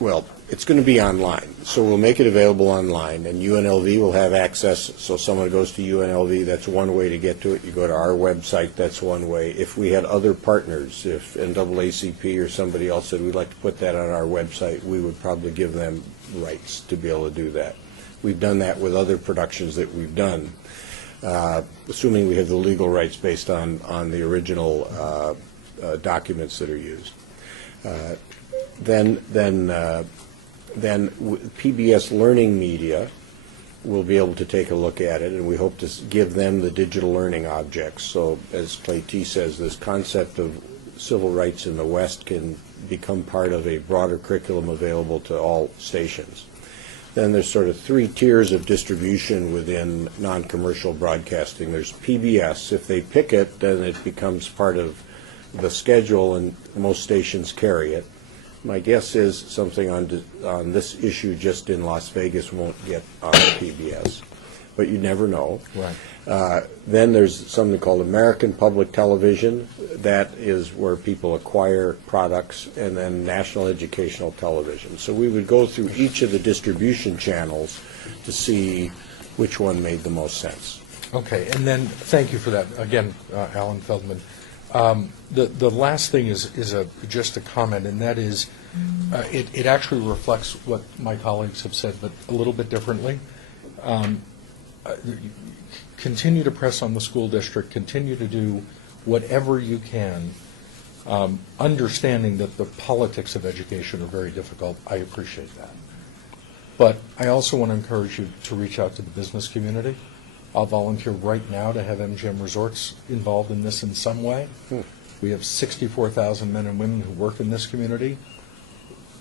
Well, it's going to be online, so we'll make it available online, and UNLV will have access. So someone goes to UNLV, that's one way to get to it. You go to our website, that's one way. If we had other partners, if NAACP or somebody else said we'd like to put that on our website, we would probably give them rights to be able to do that. We've done that with other productions that we've done, assuming we have the legal rights based on the original documents that are used. Then PBS Learning Media will be able to take a look at it, and we hope to give them the digital learning objects. So, as Clay T says, this concept of civil rights in the West can become part of a broader curriculum available to all stations. Then there's sort of 3 tiers of distribution within non-commercial broadcasting. There's PBS. If they pick it, then it becomes part of the schedule, and most stations carry it. My guess is something on this issue just in Las Vegas won't get on PBS, but you never know. Right. Then there's something called American Public Television. That is where people acquire products, and then National Educational Television. So we would go through each of the distribution channels to see which one made the most sense. Okay, and then thank you for that again, Alan Feldman. The last thing is just a comment, and that is it actually reflects what my colleagues have said, but a little bit differently. Continue to press on the school district, continue to do whatever you can, understanding that the politics of education are very difficult. I appreciate that. But I also want to encourage you to reach out to the business community. I'll volunteer right now to have MGM Resorts involved in this in some way. We have 64,000 men and women who work in this community.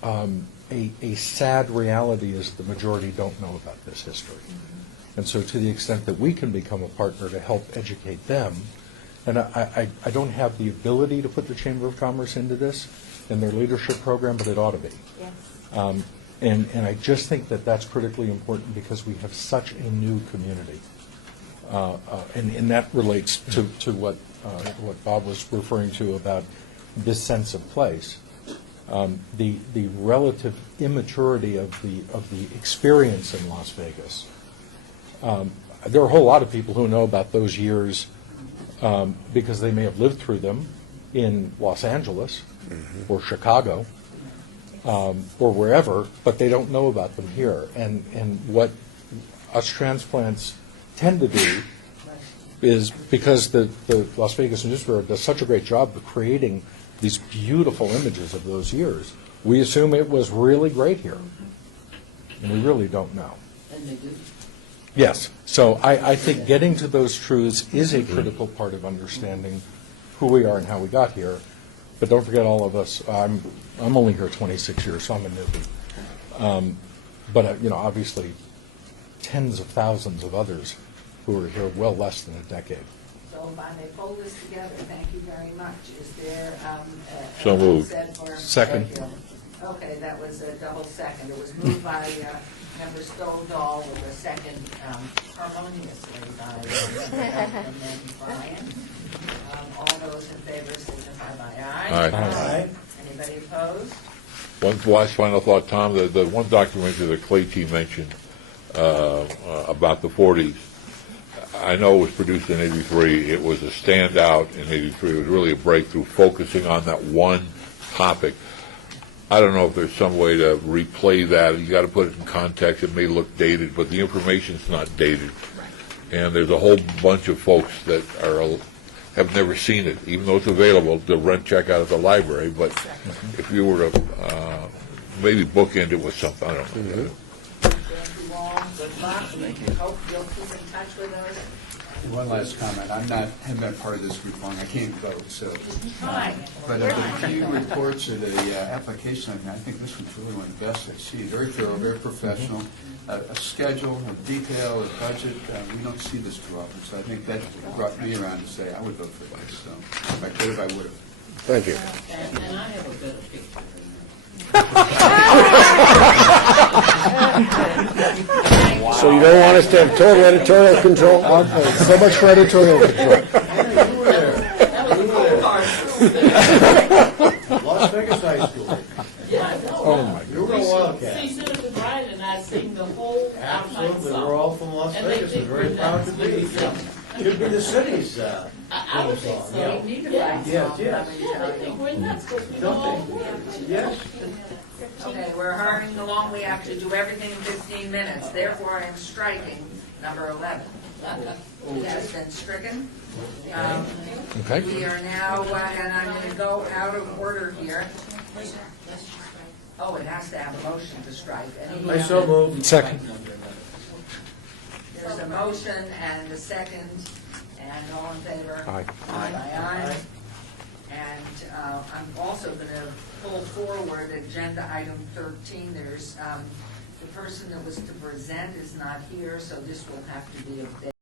A sad reality is the majority don't know about this history. And so to the extent that we can become a partner to help educate them, and I don't have the ability to put the Chamber of Commerce into this in their leadership program, but it ought to be. Yes. And I just think that that's critically important because we have such a new community. And that relates to what Bob was referring to about this sense of place. The relative immaturity of the experience in Las Vegas. There are a whole lot of people who know about those years because they may have lived through them in Los Angeles or Chicago or wherever, but they don't know about them here. And what us transplants tend to do is because the Las Vegas News Bureau does such a great job of creating these beautiful images of those years, we assume it was really great here. And we really don't know. And they do. Yes. So I think getting to those truths is a critical part of understanding who we are and how we got here. But don't forget all of us. I'm only here 26 years, so I'm a newbie. But obviously, tens of thousands of others who were here well less than a decade. So if I may pull this together, thank you very much. Is there So moved. set for- Second. Thank you. Okay, that was a double second. It was moved by Member Stovall with a second harmoniously by Member Bryan. All those in favor signify by aye. Aye. Anybody opposed? One last final thought, Tom, the one documentary that Clay T. mentioned about the 40s, I know it was produced in '83. It was a standout in '83. It was really a breakthrough, focusing on that one topic. I don't know if there's some way to replay that. You got to put it in context. It may look dated, but the information's not dated. And there's a whole bunch of folks that have never seen it, even though it's available to rent, check out at the library. But if you were to maybe bookend it with something, I don't know. Thank you all. Good luck. Hope you'll keep in touch with us. One last comment. Haven't been part of this group long. I can't vote, so. Fine. But of the few reports of the application, I think this one's really one of the best I see. Very thorough, very professional. A schedule, a detail, a budget. We don't see this too often, so I think that brought me around to say I would vote for this. So if I could have, I would have. Thank you. And I have a better picture. So you don't want us to have total editorial control? Okay, so much for editorial control. Las Vegas High School. Oh, my You were a Wildcat. See, Senator Bryan and I sing the whole Absolutely, we're all from Las Vegas, and very proud to be. Could be the city's I would think so. Yeah. We need to Yeah. write Yes, something. yes. Yeah, I think we're not supposed to be Don't all. they? Yes. Okay, we're hurrying along. We have to do everything in 15 minutes. Therefore, I am striking number 11. It has been stricken. Okay. We are now, and I'm going to go out of order here. Oh, it has to have a motion to strike. I so moved. Second. There's a motion and a second, and all in favor? Aye. Aye. And I'm also going to pull forward agenda item 13. There's, the person that was to present is not here, so this will have to be a